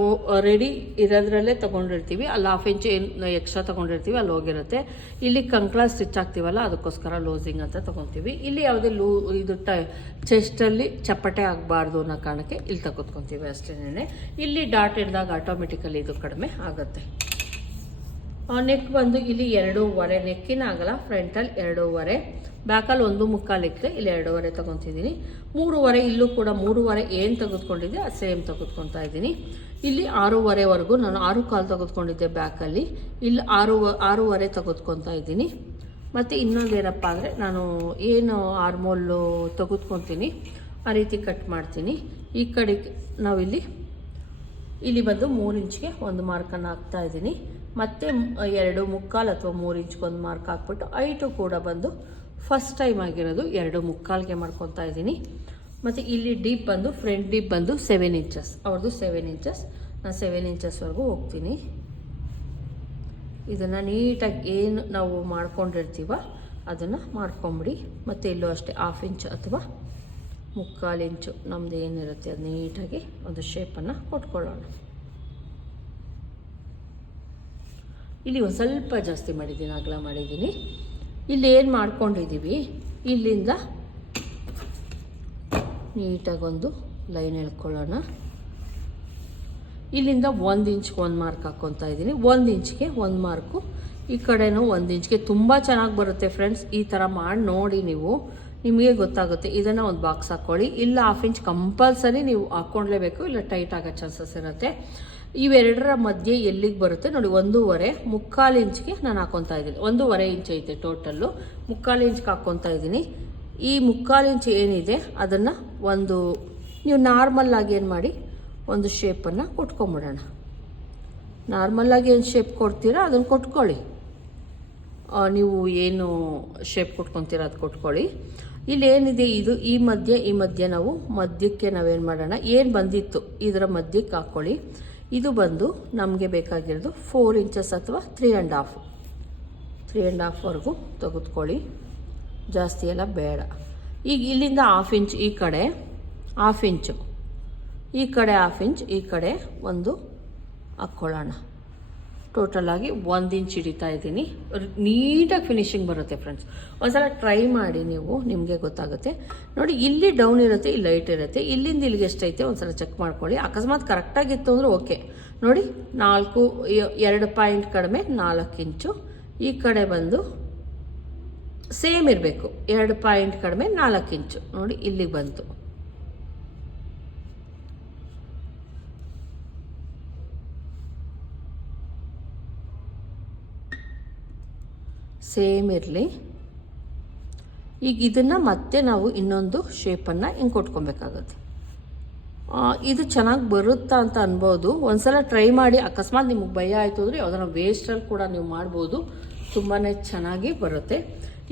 ರೆಡಿ ಇರೋದ್ರಲ್ಲೇ ತೊಗೊಂಡಿರ್ತೀವಿ. ಅಲ್ಲಿ ಹಾಫ್ ಇಂಚ್ ಏನು ಎಕ್ಸ್ಟ್ರಾ ತೊಗೊಂಡಿರ್ತೀವಿ, ಅಲ್ಲಿ ಹೋಗಿರುತ್ತೆ. ಇಲ್ಲಿ ಕಂಕ್ಳ ಸ್ಟಿಚ್ ಆಗ್ತೀವಲ್ಲ, ಅದಕ್ಕೋಸ್ಕರ ಲೂಸಿಂಗ್ ಅಂತ ತೊಗೊತೀವಿ. ಇಲ್ಲಿ ಯಾವುದೇ ಲೂ, ಇದು ಟ ಚೆಸ್ಟಲ್ಲಿ ಚಪ್ಪಟೆ ಆಗಬಾರ್ದು ಅನ್ನೋ ಕಾರಣಕ್ಕೆ ಇಲ್ಲಿ ತಗೊತ್ಕೊತೀವಿ ಅಷ್ಟೇನೆ ಇಲ್ಲಿ ಡಾಟ್ ಹಿಡಿದಾಗ ಆಟೋಮೆಟಿಕಲಿ ಇದು ಕಡಿಮೆ ಆಗುತ್ತೆ. ನೆಕ್ ಬಂದು ಇಲ್ಲಿ ಎರಡೂವರೆ ನೆಕ್ಕಿನ ಆಗಲ್ಲ ಫ್ರಂಟಲ್ಲಿ ಎರಡೂವರೆ ಬ್ಯಾಕಲ್ಲಿ ಒಂದು ಮುಕ್ಕಾಲು ಇಕ್ಕರೆ ಇಲ್ಲಿ ಎರಡೂವರೆ ತೊಗೊತಿದ್ದೀನಿ. ಮೂರುವರೆ, ಇಲ್ಲೂ ಕೂಡ ಮೂರುವರೆ ಏನು ತೆಗೆದುಕೊಂಡಿದ್ದೆ, ಅದು ಸೇಮ್ ತೆಗೆದುಕೊತಾ ಇದ್ದೀನಿ. ಇಲ್ಲಿ ಆರೂವರೆವರೆಗೂ ನಾನು ಆರು ಕಾಲು ತೆಗೆದುಕೊಂಡಿದ್ದೆ ಬ್ಯಾಕಲ್ಲಿ ಇಲ್ಲಿ ಆರು, ಆರೂವರೆ ತೆಗೆದುಕೊತಾ ಇದ್ದೀನಿ. ಮತ್ತು ಇನ್ನೊಂದು ಏನಪ್ಪ ಅಂದರೆ ನಾನು ಏನು ಆರ್ಮೋಲು ತೆಗೆದುಕೊತೀನಿ, ಆ ರೀತಿ ಕಟ್ ಮಾಡ್ತೀನಿ. ಈ ಕಡೆಗೆ ನಾವಿಲ್ಲಿ, ಇಲ್ಲಿ ಬಂದು ಮೂರು ಇಂಚಿಗೆ ಒಂದು ಮಾರ್ಕನ್ನು ಹಾಕ್ತಾ ಇದ್ದೀನಿ. ಮತ್ತೆ ಎರಡು ಮುಕ್ಕಾಲು ಅಥವಾ ಮೂರು ಇಂಚ್ಗೆ ಒಂದು ಮಾರ್ಕ್ ಹಾಕ್ಬಿಟ್ಟು ಐಟು ಕೂಡ ಬಂದು ಫಸ್ಟ್ ಟೈಮ್ ಆಗಿರೋದು ಎರಡು ಮುಕ್ಕಾಲ್ಗೆ ಮಾಡ್ಕೊತಾ ಇದ್ದೀನಿ. ಮತ್ತು ಇಲ್ಲಿ ಡೀಪ್ ಬಂದು ಫ್ರಂಟ್ ಡೀಪ್ ಬಂದು ಸೆವೆನ್ ಇಂಚಸ್ ಅವ್ರದ್ದು ಸೆವೆನ್ ಇಂಚಸ್ ನಾನು ಸೆವೆನ್ ಇಂಚಸ್ವರೆಗೂ ಹೋಗ್ತೀನಿ. ಇದನ್ನು ನೀಟಾಗಿ ಏನು ನಾವು ಮಾಡ್ಕೊಂಡಿರ್ತೀವ ಅದನ್ನು ಮಾಡ್ಕೊಂಬಿಡಿ. ಮತ್ತು ಇಲ್ಲೂ ಅಷ್ಟೇ ಹಾಫ್ ಇಂಚ್ ಅಥವಾ ಮುಕ್ಕಾಲು ಇಂಚು ನಮ್ಮದು ಏನಿರುತ್ತೆ ಅದು ನೀಟಾಗಿ ಒಂದು ಶೇಪನ್ನು ಕೊಟ್ಕೊಳ್ಳೋಣ. ಇಲ್ಲಿ ಒಂದು ಸ್ವಲ್ಪ ಜಾಸ್ತಿ ಮಾಡಿದ್ದೀನಿ, ಅಗಲ ಮಾಡಿದ್ದೀನಿ. ಇಲ್ಲಿ ಏನು ಮಾಡ್ಕೊಂಡಿದ್ದೀವಿ ಇಲ್ಲಿಂದ ನೀಟಾಗಿ ಒಂದು ಲೈನ್ ಎಳ್ಕೊಳ್ಳೋಣ. ಇಲ್ಲಿಂದ ಒಂದು ಇಂಚ್ಗೆ ಒಂದು ಮಾರ್ಕ್ ಹಾಕ್ಕೊತಾ ಇದ್ದೀನಿ ಒಂದು ಇಂಚ್ಗೆ ಒಂದು ಮಾರ್ಕು. ಈ ಕಡೆನೂ ಒಂದು ಇಂಚ್ಗೆ ತುಂಬ ಚೆನ್ನಾಗಿ ಬರುತ್ತೆ ಫ್ರೆಂಡ್ಸ್. ಈ ಥರ ಮಾಡಿ ನೋಡಿ ನೀವು. ನಿಮಗೆ ಗೊತ್ತಾಗುತ್ತೆ. ಇದನ್ನು ಒಂದು ಬಾಕ್ಸ್ ಹಾಕ್ಕೊಳ್ಳಿ ಇಲ್ಲ ಹಾಫ್ ಇಂಚ್ ಕಂಪಲ್ಸರಿ ನೀವು ಹಾಕ್ಕೊಳ್ಲೇಬೇಕು ಇಲ್ಲ ಟೈಟ್ ಆಗೋ ಚಾನ್ಸಸ್ ಇರುತ್ತೆ. ಇವೆರಡರ ಮಧ್ಯೆ ಎಲ್ಲಿಗೆ ಬರುತ್ತೆ? ನೋಡಿ, ಒಂದೂವರೆ, ಮುಕ್ಕಾಲು ಇಂಚ್ಗೆ ನಾನು ಹಾಕೊತಾ ಇದ್ದೀನಿ. ಒಂದೂವರೆ ಇಂಚ್ ಐತೆ ಟೋಟಲ್ಲು. ಮುಕ್ಕಾಲು ಇಂಚ್ಗೆ ಹಾಕ್ಕೊತಾ ಇದ್ದೀನಿ. ಈ ಮುಕ್ಕಾಲು ಇಂಚ್ ಏನಿದೆ, ಅದನ್ನು ಒಂದು, ನೀವು ನಾರ್ಮಲ್ಲಾಗಿ ಏನು ಮಾಡಿ, ಒಂದು ಶೇಪನ್ನು ಕೊಟ್ಕೊಂಬಿಡೋಣ. ನಾರ್ಮಲ್ಲಾಗಿ ಏನು ಶೇಪ್ ಕೊಡ್ತೀರಾ ಅದನ್ನು ಕೊಟ್ಕೊಳ್ಳಿ. ನೀವು ಏನು ಶೇಪ್ ಕೊಟ್ಕೊತೀರ, ಅದು ಕೊಟ್ಕೊಳ್ಳಿ. ಇಲ್ಲಿ ಏನಿದೆ ಇದು, ಈ ಮಧ್ಯೆ ಈ ಮಧ್ಯೆ ನಾವು ಮಧ್ಯಕ್ಕೆ ನಾವೇನು ಮಾಡೋಣ? ಏನು ಬಂದಿತ್ತು, ಇದರ ಮಧ್ಯಕ್ಕೆ ಹಾಕ್ಕೊಳ್ಳಿ ಇದು ಬಂದು ನಮಗೆ ಬೇಕಾಗಿರೋದು ಫೋರ್ ಇಂಚಸ್ ಅಥವಾ three and half three and ಹಾಫ್ವರೆಗೂ ತೆಗೆದುಕೊಳ್ಳಿ. ಜಾಸ್ತಿ ಎಲ್ಲ ಬೇಡ. ಈಗ ಇಲ್ಲಿಂದ ಹಾಫ್ ಇಂಚ್ ಈ ಕಡೆ ಹಾಫ್ ಇಂಚು ಈ ಕಡೆ ಹಾಫ್ ಇಂಚ್ ಈ ಕಡೆ ಒಂದು ಹಾಕ್ಕೊಳ್ಳೋಣ ಟೋಟಲಾಗಿ ಒಂದು ಇಂಚ್ ಹಿಡಿತಾ ಇದ್ದೀನಿ. ನೀಟಾಗಿ ಫಿನಿಶಿಂಗ್ ಬರುತ್ತೆ ಫ್ರೆಂಡ್ಸ್ ಒಂದ್ಸಲ ಟ್ರೈ ಮಾಡಿ ನೀವು, ನಿಮಗೆ ಗೊತ್ತಾಗುತ್ತೆ. ನೋಡಿ, ಇಲ್ಲಿ ಡೌನ್ ಇರುತ್ತೆ, ಇಲ್ಲಿ ಲೈಟ್ ಇರುತ್ತೆ. ಇಲ್ಲಿಂದ ಇಲ್ಲಿಗೆ ಎಷ್ಟೈತೆ ಒಂದ್ಸಲ ಚೆಕ್ ಮಾಡ್ಕೊಳ್ಳಿ. ಅಕಸ್ಮಾತ್ ಕರೆಕ್ಟಾಗಿತ್ತು ಅಂದರೆ ಓಕೆ ನೋಡಿ, ನಾಲ್ಕು ಎರಡು ಪಾಯಿಂಟ್ ಕಡಿಮೆ, ನಾಲ್ಕು ಇಂಚು. ಈ ಕಡೆ ಬಂದು ಸೇಮ್ ಇರಬೇಕು. ಎರಡು ಪಾಯಿಂಟ್ ಕಡಿಮೆ, ನಾಲ್ಕು ಇಂಚು. ನೋಡಿ, ಇಲ್ಲಿಗೆ ಬಂತು. ಸೇಮ್ ಇರಲಿ. ಈಗ ಇದನ್ನು ಮತ್ತೆ ನಾವು ಇನ್ನೊಂದು ಶೇಪನ್ನು ಹಿಂಗೆ ಕೊಟ್ಕೊಬೇಕಾಗುತ್ತೆ. ಇದು ಚೆನ್ನಾಗಿ ಬರುತ್ತಾ ಅಂತ ಅನ್ಬೋದು. ಒಂದ್ಸಲ ಟ್ರೈ ಮಾಡಿ ಅಕಸ್ಮಾತ್ ನಿಮಗೆ ಭಯ ಆಯಿತು ಅಂದರೆ ವೇಸ್ಟ್ ವೇಸ್ಟಲ್ಲಿ ಕೂಡ ನೀವು ಮಾಡ್ಬೋದು. ತುಂಬಾ ಚೆನ್ನಾಗಿ ಬರುತ್ತೆ.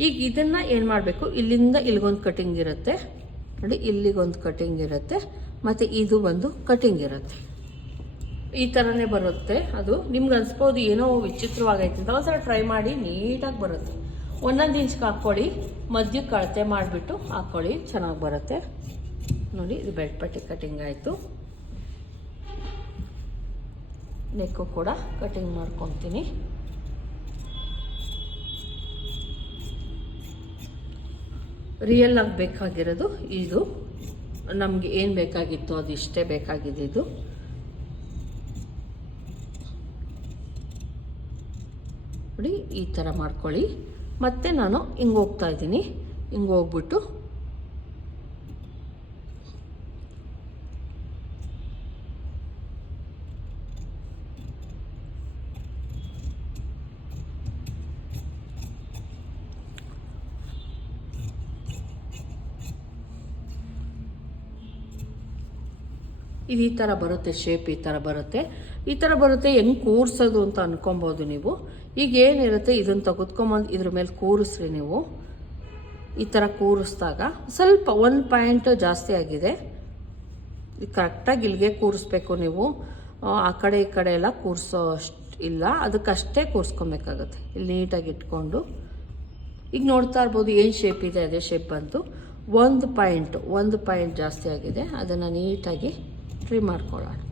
ಈಗ ಇದನ್ನು ಏನು ಮಾಡಬೇಕು? ಇಲ್ಲಿಂದ ಇಲ್ಲಿಗೊಂದು ಕಟಿಂಗ್ ಇರುತ್ತೆ. ನೋಡಿ, ಇಲ್ಲಿಗೊಂದು ಕಟಿಂಗ್ ಇರುತ್ತೆ. ಮತ್ತು ಇದು ಒಂದು ಕಟಿಂಗ್ ಇರುತ್ತೆ. ಈ ಥರನೇ ಬರುತ್ತೆ. ಅದು ನಿಮ್ಗೆ ಅನ್ಸ್ಬೋದು ಏನೋ ವಿಚಿತ್ರವಾಗೈತೆ ಅಂತ. ಒಂದ್ಸಲ ಟ್ರೈ ಮಾಡಿ ನೀಟಾಗಿ ಬರುತ್ತೆ. ಒಂದೊಂದು ಇಂಚ್ಗೆ ಹಾಕ್ಕೊಳ್ಳಿ. ಮಧ್ಯಕ್ಕೆ ಅಳತೆ ಮಾಡಿಬಿಟ್ಟು ಹಾಕ್ಕೊಳ್ಳಿ. ಚೆನ್ನಾಗಿ ಬರುತ್ತೆ. ನೋಡಿ, ಇದು ಬೆಡ್ ಪಟ್ಟಿ ಕಟಿಂಗ್ ಆಯಿತು. ನೆಕ್ಕು ಕೂಡ ಕಟಿಂಗ್ ಮಾಡ್ಕೊತೀನಿ. ರಿಯಲ್ ಆಗಿ ಬೇಕಾಗಿರೋದು ಇದು. ನಮಗೆ ಏನು ಬೇಕಾಗಿತ್ತು ಅದು ಇಷ್ಟೇ ಬೇಕಾಗಿದ್ದು ನೋಡಿ ಈ ಥರ ಮಾಡ್ಕೊಳ್ಳಿ. ಮತ್ತೆ ನಾನು ಹಿಂಗೆ ಹೋಗ್ತಾ ಇದ್ದೀನಿ. ಹಿಂಗೆ ಹೋಗ್ಬಿಟ್ಟು ಇದು ಈ ಥರ ಬರುತ್ತೆ ಶೇಪ್ ಈ ಥರ ಬರುತ್ತೆ. ಈ ಥರ ಬರುತ್ತೆ, ಹೆಂಗೆ ಕೂರಿಸೋದು ಅಂತ ಅನ್ಕೊಬೋದು ನೀವು. ಈಗ ಏನಿರುತ್ತೆ ಇದನ್ನು ತೆಗೆದುಕೊಂಬಂದು ಇದ್ರ ಮೇಲೆ ಕೂರಿಸ್ರಿ ನೀವು. ಈ ಥರ ಕೂರಿಸ್ದಾಗ ಸ್ವಲ್ಪ ಒಂದು ಪಾಯಿಂಟ್ ಜಾಸ್ತಿ ಆಗಿದೆ. ಕರೆಕ್ಟಾಗಿ ಇಲ್ಲಿಗೆ ಕೂರಿಸ್ಬೇಕು ನೀವು. ಆ, ಆ ಕಡೆ ಈ ಕಡೆ ಎಲ್ಲ ಕೂರಿಸೋ ಅಷ್ಟು ಇಲ್ಲ. ಅದಕ್ಕಷ್ಟೇ ಕೂರಿಸ್ಕೊಬೇಕಾಗತ್ತೆ. ಇಲ್ಲಿ ನೀಟಾಗಿ ಇಟ್ಕೊಂಡು. ಈಗ ನೋಡ್ತಾ ಇರ್ಬೋದು ಏನು ಶೇಪ್ ಇದೆ ಅದೇ ಶೇಪ್ ಬಂತು. ಒಂದು ಪಾಯಿಂಟು ಒಂದು ಪಾಯಿಂಟ್ ಜಾಸ್ತಿ ಆಗಿದೆ. ಅದನ್ನು ನೀಟಾಗಿ ಟ್ರಿಮ್ ಮಾಡ್ಕೊಳ್ಳೋಣ.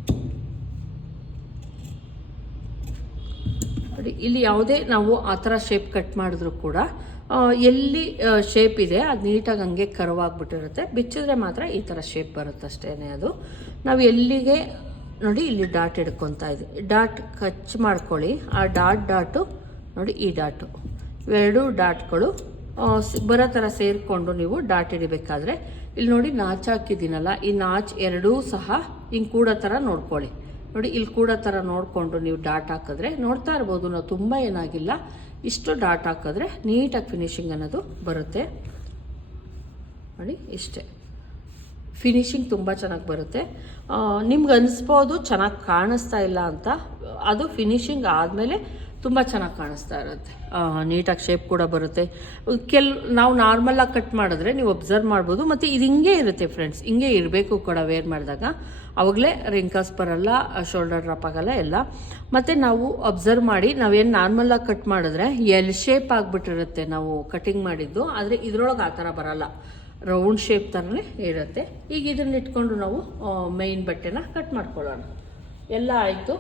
ನೋಡಿ, ಇಲ್ಲಿ ಯಾವುದೇ ನಾವು ಆ ಥರ ಶೇಪ್ ಕಟ್ ಮಾಡಿದ್ರು ಕೂಡ ಎಲ್ಲಿ ಶೇಪ್ ಇದೆ, ಅದು ನೀಟಾಗಿ ಹಂಗೆ ಕರ್ವ್ ಆಗಿಬಿಟ್ಟಿರುತ್ತೆ. ಬಿಚ್ಚಿದ್ರೆ ಮಾತ್ರ ಈ ಥರ ಶೇಪ್ ಬರುತ್ತೆ ಅಷ್ಟೇ ಅದು. ನಾವು ಎಲ್ಲಿಗೆ, ನೋಡಿ, ಇಲ್ಲಿ ಡಾಟ್ ಹಿಡ್ಕೊತಾ ಇದ್ವಿ. ಡಾಟ್ ಕಚ್ ಮಾಡ್ಕೊಳ್ಳಿ. ಆ ಡಾಟ್ ಡಾಟು ನೋಡಿ, ಈ ಡಾಟು ಇವೆರಡು ಡಾಟ್ಗಳು ಬರೋ ಥರ ಸೇರಿಕೊಂಡು ನೀವು ಡಾಟ್ ಹಿಡಿಬೇಕಾದ್ರೆ, ಇಲ್ಲಿ ನೋಡಿ ನಾಚ್ ಹಾಕಿದ್ದೀನಲ್ಲ, ಈ ನಾಚ್ ಎರಡೂ ಸಹ ಹಿಂಗೆ ಕೂಡ ಥರ ನೋಡ್ಕೊಳ್ಳಿ. ನೋಡಿ, ಇಲ್ಲಿ ಕೂಡ ಥರ ನೋಡಿಕೊಂಡು ನೀವು ಡಾಟ್ ಹಾಕಿದ್ರೆ ನೋಡ್ತಾ ಇರ್ಬೋದು. ನಾವು ತುಂಬ ಏನಾಗಿಲ್ಲ. ಇಷ್ಟು ಡಾಟ್ ಹಾಕಿದ್ರೆ ನೀಟಾಗಿ ಫಿನಿಶಿಂಗ್ ಅನ್ನೋದು ಬರುತ್ತೆ. ನೋಡಿ, ಇಷ್ಟೇ. ಫಿನಿಶಿಂಗ್ ತುಂಬ ಚೆನ್ನಾಗಿ ಬರುತ್ತೆ. ನಿಮ್ಗೆ ಅನಿಸ್ಬೋದು, ಚೆನ್ನಾಗಿ ಕಾಣಿಸ್ತಾ ಇಲ್ಲ ಅಂತ. ಅದು ಫಿನಿಶಿಂಗ್ ಆದಮೇಲೆ ತುಂಬ ಚೆನ್ನಾಗಿ ಕಾಣಿಸ್ತಾ ಇರುತ್ತೆ. ನೀಟಾಗಿ ಶೇಪ್ ಕೂಡ ಬರುತ್ತೆ. ಕೆಲ್, ನಾವು ನಾರ್ಮಲಾಗಿ ಕಟ್ ಮಾಡಿದ್ರೆ ನೀವು ಒಬ್ಸರ್ವ್ ಮಾಡ್ಬೋದು, ಮತ್ತು ಇದು ಹಿಂಗೆ ಇರುತ್ತೆ ಫ್ರೆಂಡ್ಸ್ ಹಿಂಗೆ ಇರಬೇಕು ಕೂಡ ವೇರ್ ಮಾಡಿದಾಗ. ಅವಾಗಲೇ ರಿಂಕಲ್ಸ್ ಬರಲ್ಲ ಶೋಲ್ಡರ್ ಡ್ರಾಪ್ ಆಗಲ್ಲ ಎಲ್ಲ. ಮತ್ತು ನಾವು ಅಬ್ಸರ್ವ್ ಮಾಡಿ, ನಾವೇನು ನಾರ್ಮಲಾಗಿ ಕಟ್ ಮಾಡಿದ್ರೆ ಎಲ್ ಶೇಪ್ ಆಗಿಬಿಟ್ಟಿರುತ್ತೆ ನಾವು ಕಟಿಂಗ್ ಮಾಡಿದ್ದು, ಆದರೆ ಇದ್ರೊಳಗೆ ಆ ಥರ ಬರಲ್ಲ. ರೌಂಡ್ ಶೇಪ್ ಥರನೇ ಇರುತ್ತೆ. ಈಗ ಇದನ್ನ ಇಟ್ಕೊಂಡು ನಾವು ಮೈನ್ ಬಟ್ಟೆನ ಕಟ್ ಮಾಡ್ಕೊಳ್ಳೋಣ. ಎಲ್ಲ ಆಯಿತು.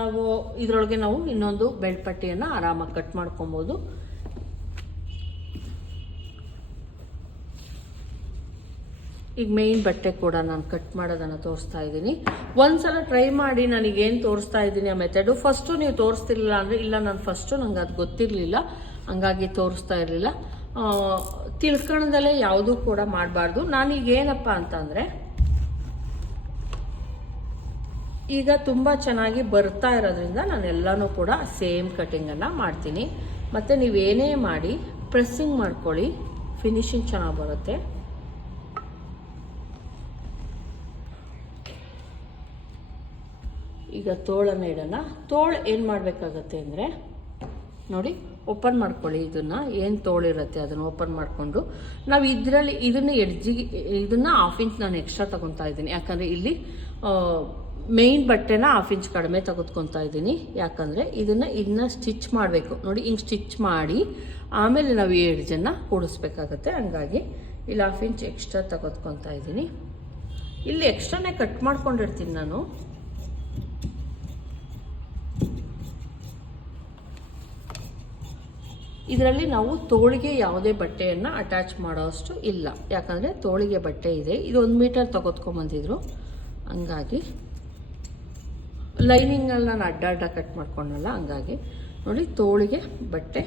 ನಾವು ಇದರೊಳಗೆ ನಾವು ಇನ್ನೊಂದು ಬೆಲ್ಟ್ ಪಟ್ಟಿಯನ್ನು ಆರಾಮಾಗಿ ಕಟ್ ಮಾಡ್ಕೊಬೋದು. ಈಗ ಮೇಯ್ನ್ ಬಟ್ಟೆ ಕೂಡ ನಾನು ಕಟ್ ಮಾಡೋದನ್ನು ತೋರಿಸ್ತಾ ಇದ್ದೀನಿ. ಒಂದ್ಸಲ ಟ್ರೈ ಮಾಡಿ ನನಗೇನು ತೋರಿಸ್ತಾ ಇದ್ದೀನಿ ಆ ಮೆಥಡು ಫಸ್ಟು ನೀವು ತೋರಿಸ್ತಿರ್ಲಿಲ್ಲ ಅಂದರೆ ಇಲ್ಲ, ನಾನು ಫಸ್ಟು ನಂಗೆ ಅದು ಗೊತ್ತಿರಲಿಲ್ಲ. ಹಂಗಾಗಿ ತೋರಿಸ್ತಾ ಇರಲಿಲ್ಲ. ತಿಳ್ಕೊಳ್ದಲ್ಲೇ ಯಾವುದೂ ಕೂಡ ಮಾಡಬಾರ್ದು. ನಾನೀಗ ಏನಪ್ಪ ಅಂತಂದರೆ ಈಗ ತುಂಬ ಚೆನ್ನಾಗಿ ಬರ್ತಾ ಇರೋದ್ರಿಂದ ನಾನು ಎಲ್ಲನೂ ಕೂಡ ಸೇಮ್ ಕಟಿಂಗನ್ನು ಮಾಡ್ತೀನಿ. ಮತ್ತು ನೀವೇನೇ ಮಾಡಿ ಪ್ರೆಸ್ಸಿಂಗ್ ಮಾಡ್ಕೊಳ್ಳಿ ಫಿನಿಶಿಂಗ್ ಚೆನ್ನಾಗಿ ಬರುತ್ತೆ. ಈಗ ತೋಳನ್ನು ಇಡೋಣ. ತೋಳು ಏನು ಮಾಡಬೇಕಾಗತ್ತೆ ಅಂದರೆ, ನೋಡಿ ಓಪನ್ ಮಾಡ್ಕೊಳ್ಳಿ ಇದನ್ನು. ಏನು ತೋಳಿರುತ್ತೆ ಅದನ್ನು ಓಪನ್ ಮಾಡಿಕೊಂಡು. ನಾವು ಇದರಲ್ಲಿ ಇದನ್ನು ಎಡ್ಜಿಗೆ, ಇದನ್ನು ಹಾಫ್ ಇಂಚ್ ನಾನು ಎಕ್ಸ್ಟ್ರಾ ತಗೊತಾ ಇದ್ದೀನಿ. ಯಾಕಂದರೆ ಇಲ್ಲಿ ಮೇಯ್ನ್ ಬಟ್ಟೆನ ಹಾಫ್ ಇಂಚ್ ಕಡಿಮೆ ತೆಗೆದುಕೊತಾ ಇದ್ದೀನಿ. ಯಾಕಂದರೆ ಇದನ್ನು ಇದನ್ನ ಸ್ಟಿಚ್ ಮಾಡಬೇಕು. ನೋಡಿ, ಹಿಂಗೆ ಸ್ಟಿಚ್ ಮಾಡಿ ಆಮೇಲೆ ನಾವು ಈ ಎಡ್ಜನ್ನು ಕೂಡಿಸ್ಬೇಕಾಗತ್ತೆ. ಹಂಗಾಗಿ ಇಲ್ಲಿ ಹಾಫ್ ಇಂಚ್ ಎಕ್ಸ್ಟ್ರಾ ತೆಗೆದುಕೊತಾ ಇದ್ದೀನಿ. ಇಲ್ಲಿ ಎಕ್ಸ್ಟ್ರಾನೇ ಕಟ್ ಮಾಡ್ಕೊಂಡಿರ್ತೀನಿ ನಾನು. ಇದರಲ್ಲಿ ನಾವು ತೋಳಿಗೆ ಯಾವುದೇ ಬಟ್ಟೆಯನ್ನು ಅಟ್ಯಾಚ್ ಮಾಡೋಷ್ಟು ಇಲ್ಲ. ಯಾಕಂದರೆ ತೋಳಿಗೆ ಬಟ್ಟೆ ಇದೆ. ಇದು ಒಂದು ಮೀಟರ್ ತೊಗೊತ್ಕೊಂಬಂದಿದ್ರು ಹಂಗಾಗಿ ಲೈನಿಂಗಲ್ಲಿ ನಾನು ಅಡ್ಡ ಕಟ್ ಮಾಡ್ಕೊಂಡಲ್ಲ, ಹಂಗಾಗಿ. ನೋಡಿ, ತೋಳಿಗೆ ಬಟ್ಟೆ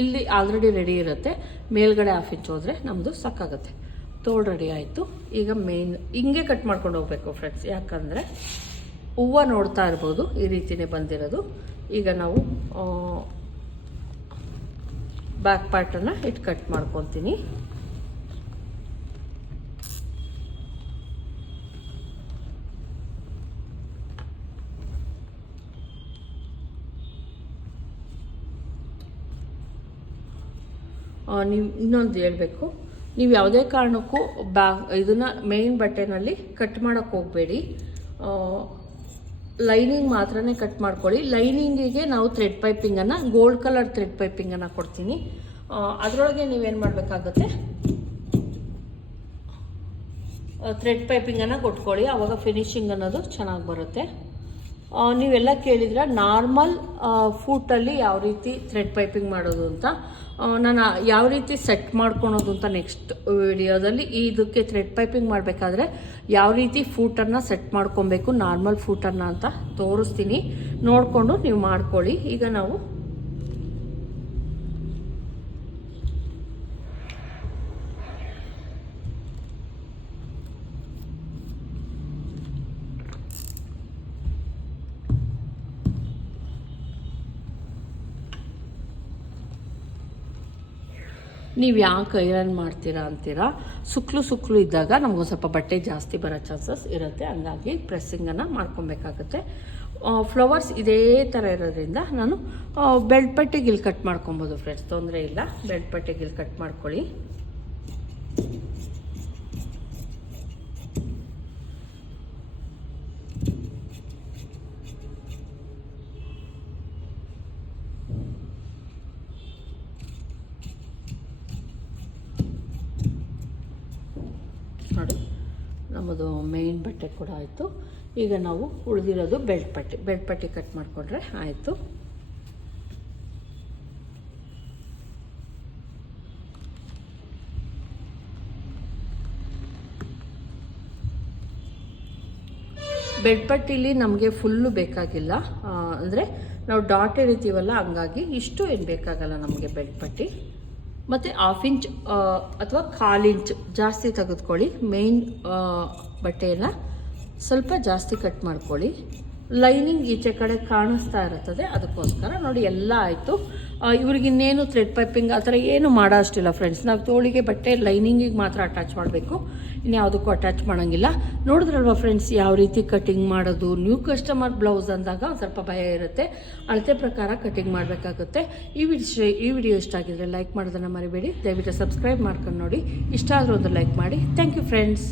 ಇಲ್ಲಿ ಆಲ್ರೆಡಿ ರೆಡಿ ಇರುತ್ತೆ. ಮೇಲ್ಗಡೆ ಹಾಫ್ ಇಂಚ್ ಹೋದರೆ ನಮ್ಮದು ಸಾಕಾಗುತ್ತೆ ತೋಳು ರೆಡಿ ಆಯಿತು. ಈಗ ಮೇನ್ ಹಿಂಗೆ ಕಟ್ ಮಾಡ್ಕೊಂಡು ಹೋಗ್ಬೇಕು ಫ್ರೆಂಡ್ಸ್ ಯಾಕಂದರೆ ಹೂವು ನೋಡ್ತಾ ಇರ್ಬೋದು, ಈ ರೀತಿನೇ ಬಂದಿರೋದು. ಈಗ ನಾವು ಬ್ಯಾಕ್ ಪಾರ್ಟನ್ನು ಇಟ್ಟು ಕಟ್ ಮಾಡ್ಕೊತೀನಿ. ನೀವು ಇನ್ನೊಂದು ಹೇಳಬೇಕು. ನೀವು ಯಾವುದೇ ಕಾರಣಕ್ಕೂ ಬ್ಯಾ ಇದನ್ನು ಮೇಯ್ನ್ ಬಟ್ಟೆನಲ್ಲಿ ಕಟ್ ಮಾಡೋಕ್ಕೆ ಹೋಗಬೇಡಿ. ಲೈನಿಂಗ್ ಮಾತ್ರನೇ ಕಟ್ ಮಾಡ್ಕೊಳ್ಳಿ. ಲೈನಿಂಗಿಗೆ ನಾವು ಥ್ರೆಡ್ ಪೈಪಿಂಗನ್ನು ಗೋಲ್ಡ್ ಕಲರ್ ಥ್ರೆಡ್ ಪೈಪಿಂಗನ್ನು ಕೊಡ್ತೀನಿ. ಅದರೊಳಗೆ ನೀವೇನು ಮಾಡಬೇಕಾಗುತ್ತೆ? ಥ್ರೆಡ್ ಪೈಪಿಂಗನ್ನು ಕೊಟ್ಕೊಳ್ಳಿ. ಆವಾಗ ಫಿನಿಶಿಂಗ್ ಅನ್ನೋದು ಚೆನ್ನಾಗಿ ಬರುತ್ತೆ. ನೀವೆಲ್ಲ ಕೇಳಿದ್ರ ನಾರ್ಮಲ್ ಫೂಟಲ್ಲಿ ಯಾವ ರೀತಿ ಥ್ರೆಡ್ ಪೈಪಿಂಗ್ ಮಾಡೋದು ಅಂತ. ನಾನು ಯಾವ ರೀತಿ ಸೆಟ್ ಮಾಡ್ಕೊಳೋದು ಅಂತ ನೆಕ್ಸ್ಟ್ ವಿಡಿಯೋದಲ್ಲಿ ಇದಕ್ಕೆ ಥ್ರೆಡ್ ಪೈಪಿಂಗ್ ಮಾಡಬೇಕಾದ್ರೆ ಯಾವ ರೀತಿ ಫೂಟನ್ನು ಸೆಟ್ ಮಾಡ್ಕೊಬೇಕು, ನಾರ್ಮಲ್ ಫೂಟನ್ನು ಅಂತ ತೋರಿಸ್ತೀನಿ. ನೋಡಿಕೊಂಡು ನೀವು ಮಾಡ್ಕೊಳ್ಳಿ. ಈಗ ನಾವು ನೀವು ಯಾಕೆ ಐರನ್ ಮಾಡ್ತೀರಾ ಅಂತೀರಾ? ಸುಕ್ಲು ಸುಕ್ಲು ಇದ್ದಾಗ ನಮಗೊಂದು ಸ್ವಲ್ಪ ಬಟ್ಟೆ ಜಾಸ್ತಿ ಬರೋ ಚಾನ್ಸಸ್ ಇರುತ್ತೆ. ಹಂಗಾಗಿ ಪ್ರೆಸ್ಸಿಂಗನ್ನು ಮಾಡ್ಕೊಬೇಕಾಗುತ್ತೆ. ಫ್ಲವರ್ಸ್ ಇದೇ ಥರ ಇರೋದ್ರಿಂದ ನಾನು ಬೆಲ್ಟ್ ಪಟ್ಟಿಗೆ ಇಲ್ಲಿ ಕಟ್ ಮಾಡ್ಕೊಬೋದು ಫ್ರೆಂಡ್ಸ್ ತೊಂದರೆ ಇಲ್ಲ. ಬೆಲ್ಟ್ ಪಟ್ಟಿಗೆ ಇಲ್ಲಿ ಕಟ್ ಮಾಡ್ಕೊಳ್ಳಿ ನೋಡಿ ನಮ್ಮದು ಬಟ್ಟೆ ಕೂಡ ಆಯಿತು. ಈಗ ನಾವು ಉಳಿದಿರೋದು ಬೆಲ್ಟ್ ಪಟ್ಟಿ. ಬೆಲ್ಟ್ ಪಟ್ಟಿ ಕಟ್ ಮಾಡಿಕೊಂಡ್ರೆ ಆಯಿತು. ಬೆಡ್ ಪಟ್ಟಿಲಿ ನಮಗೆ ಫುಲ್ಲು ಬೇಕಾಗಿಲ್ಲ. ಅಂದರೆ ನಾವು ಡಾಟ್ ಎಳಿತೀವಲ್ಲ, ಹಂಗಾಗಿ ಇಷ್ಟು ಏನು ಬೇಕಾಗಲ್ಲ ನಮಗೆ ಬೆಡ್ ಪಟ್ಟಿ. ಮತ್ತು ಹಾಫ್ ಇಂಚ್ ಅಥವಾ ಕಾಲು ಇಂಚ್ ಜಾಸ್ತಿ ತೆಗೆದುಕೊಳ್ಳಿ. ಮೇನ್ ಬಟ್ಟೆಯನ್ನು ಸ್ವಲ್ಪ ಜಾಸ್ತಿ ಕಟ್ ಮಾಡ್ಕೊಳ್ಳಿ. ಲೈನಿಂಗ್ ಈಚೆ ಕಡೆ ಕಾಣಿಸ್ತಾ ಇರುತ್ತದೆ. ಅದಕ್ಕೋಸ್ಕರ ನೋಡಿ, ಎಲ್ಲ ಆಯಿತು. ಇವ್ರಿಗೆ ಇನ್ನೇನು ಥ್ರೆಡ್ ಪೈಪಿಂಗ್ ಆ ಥರ ಏನು ಮಾಡೋ ಅಷ್ಟಿಲ್ಲ ಫ್ರೆಂಡ್ಸ್ ನಾವು ತೋಳಿಗೆ ಬಟ್ಟೆ ಲೈನಿಂಗಿಗೆ ಮಾತ್ರ ಅಟ್ಯಾಚ್ ಮಾಡಬೇಕು. ಇನ್ಯಾವುದಕ್ಕೂ ಅಟ್ಯಾಚ್ ಮಾಡೋಂಗಿಲ್ಲ. ನೋಡಿದ್ರಲ್ವ ಫ್ರೆಂಡ್ಸ್ ಯಾವ ರೀತಿ ಕಟಿಂಗ್ ಮಾಡೋದು? ನ್ಯೂ ಕಸ್ಟಮರ್ ಬ್ಲೌಸ್ ಅಂದಾಗ ಒಂದು ಸ್ವಲ್ಪ ಭಯ ಇರುತ್ತೆ. ಅಳತೆ ಪ್ರಕಾರ ಕಟಿಂಗ್ ಮಾಡಬೇಕಾಗುತ್ತೆ. ಈ ವಿಡಿಯೋ ಈ ವಿಡಿಯೋ ಇಷ್ಟ ಆಗಿದ್ರೆ ಲೈಕ್ ಮಾಡೋದನ್ನು ಮರಿಬೇಡಿ. ದಯವಿಟ್ಟು ಸಬ್ಸ್ಕ್ರೈಬ್ ಮಾಡ್ಕೊಂಡು ನೋಡಿ. ಇಷ್ಟ ಆದರೂ ಒಂದು ಲೈಕ್ ಮಾಡಿ. Thank you friends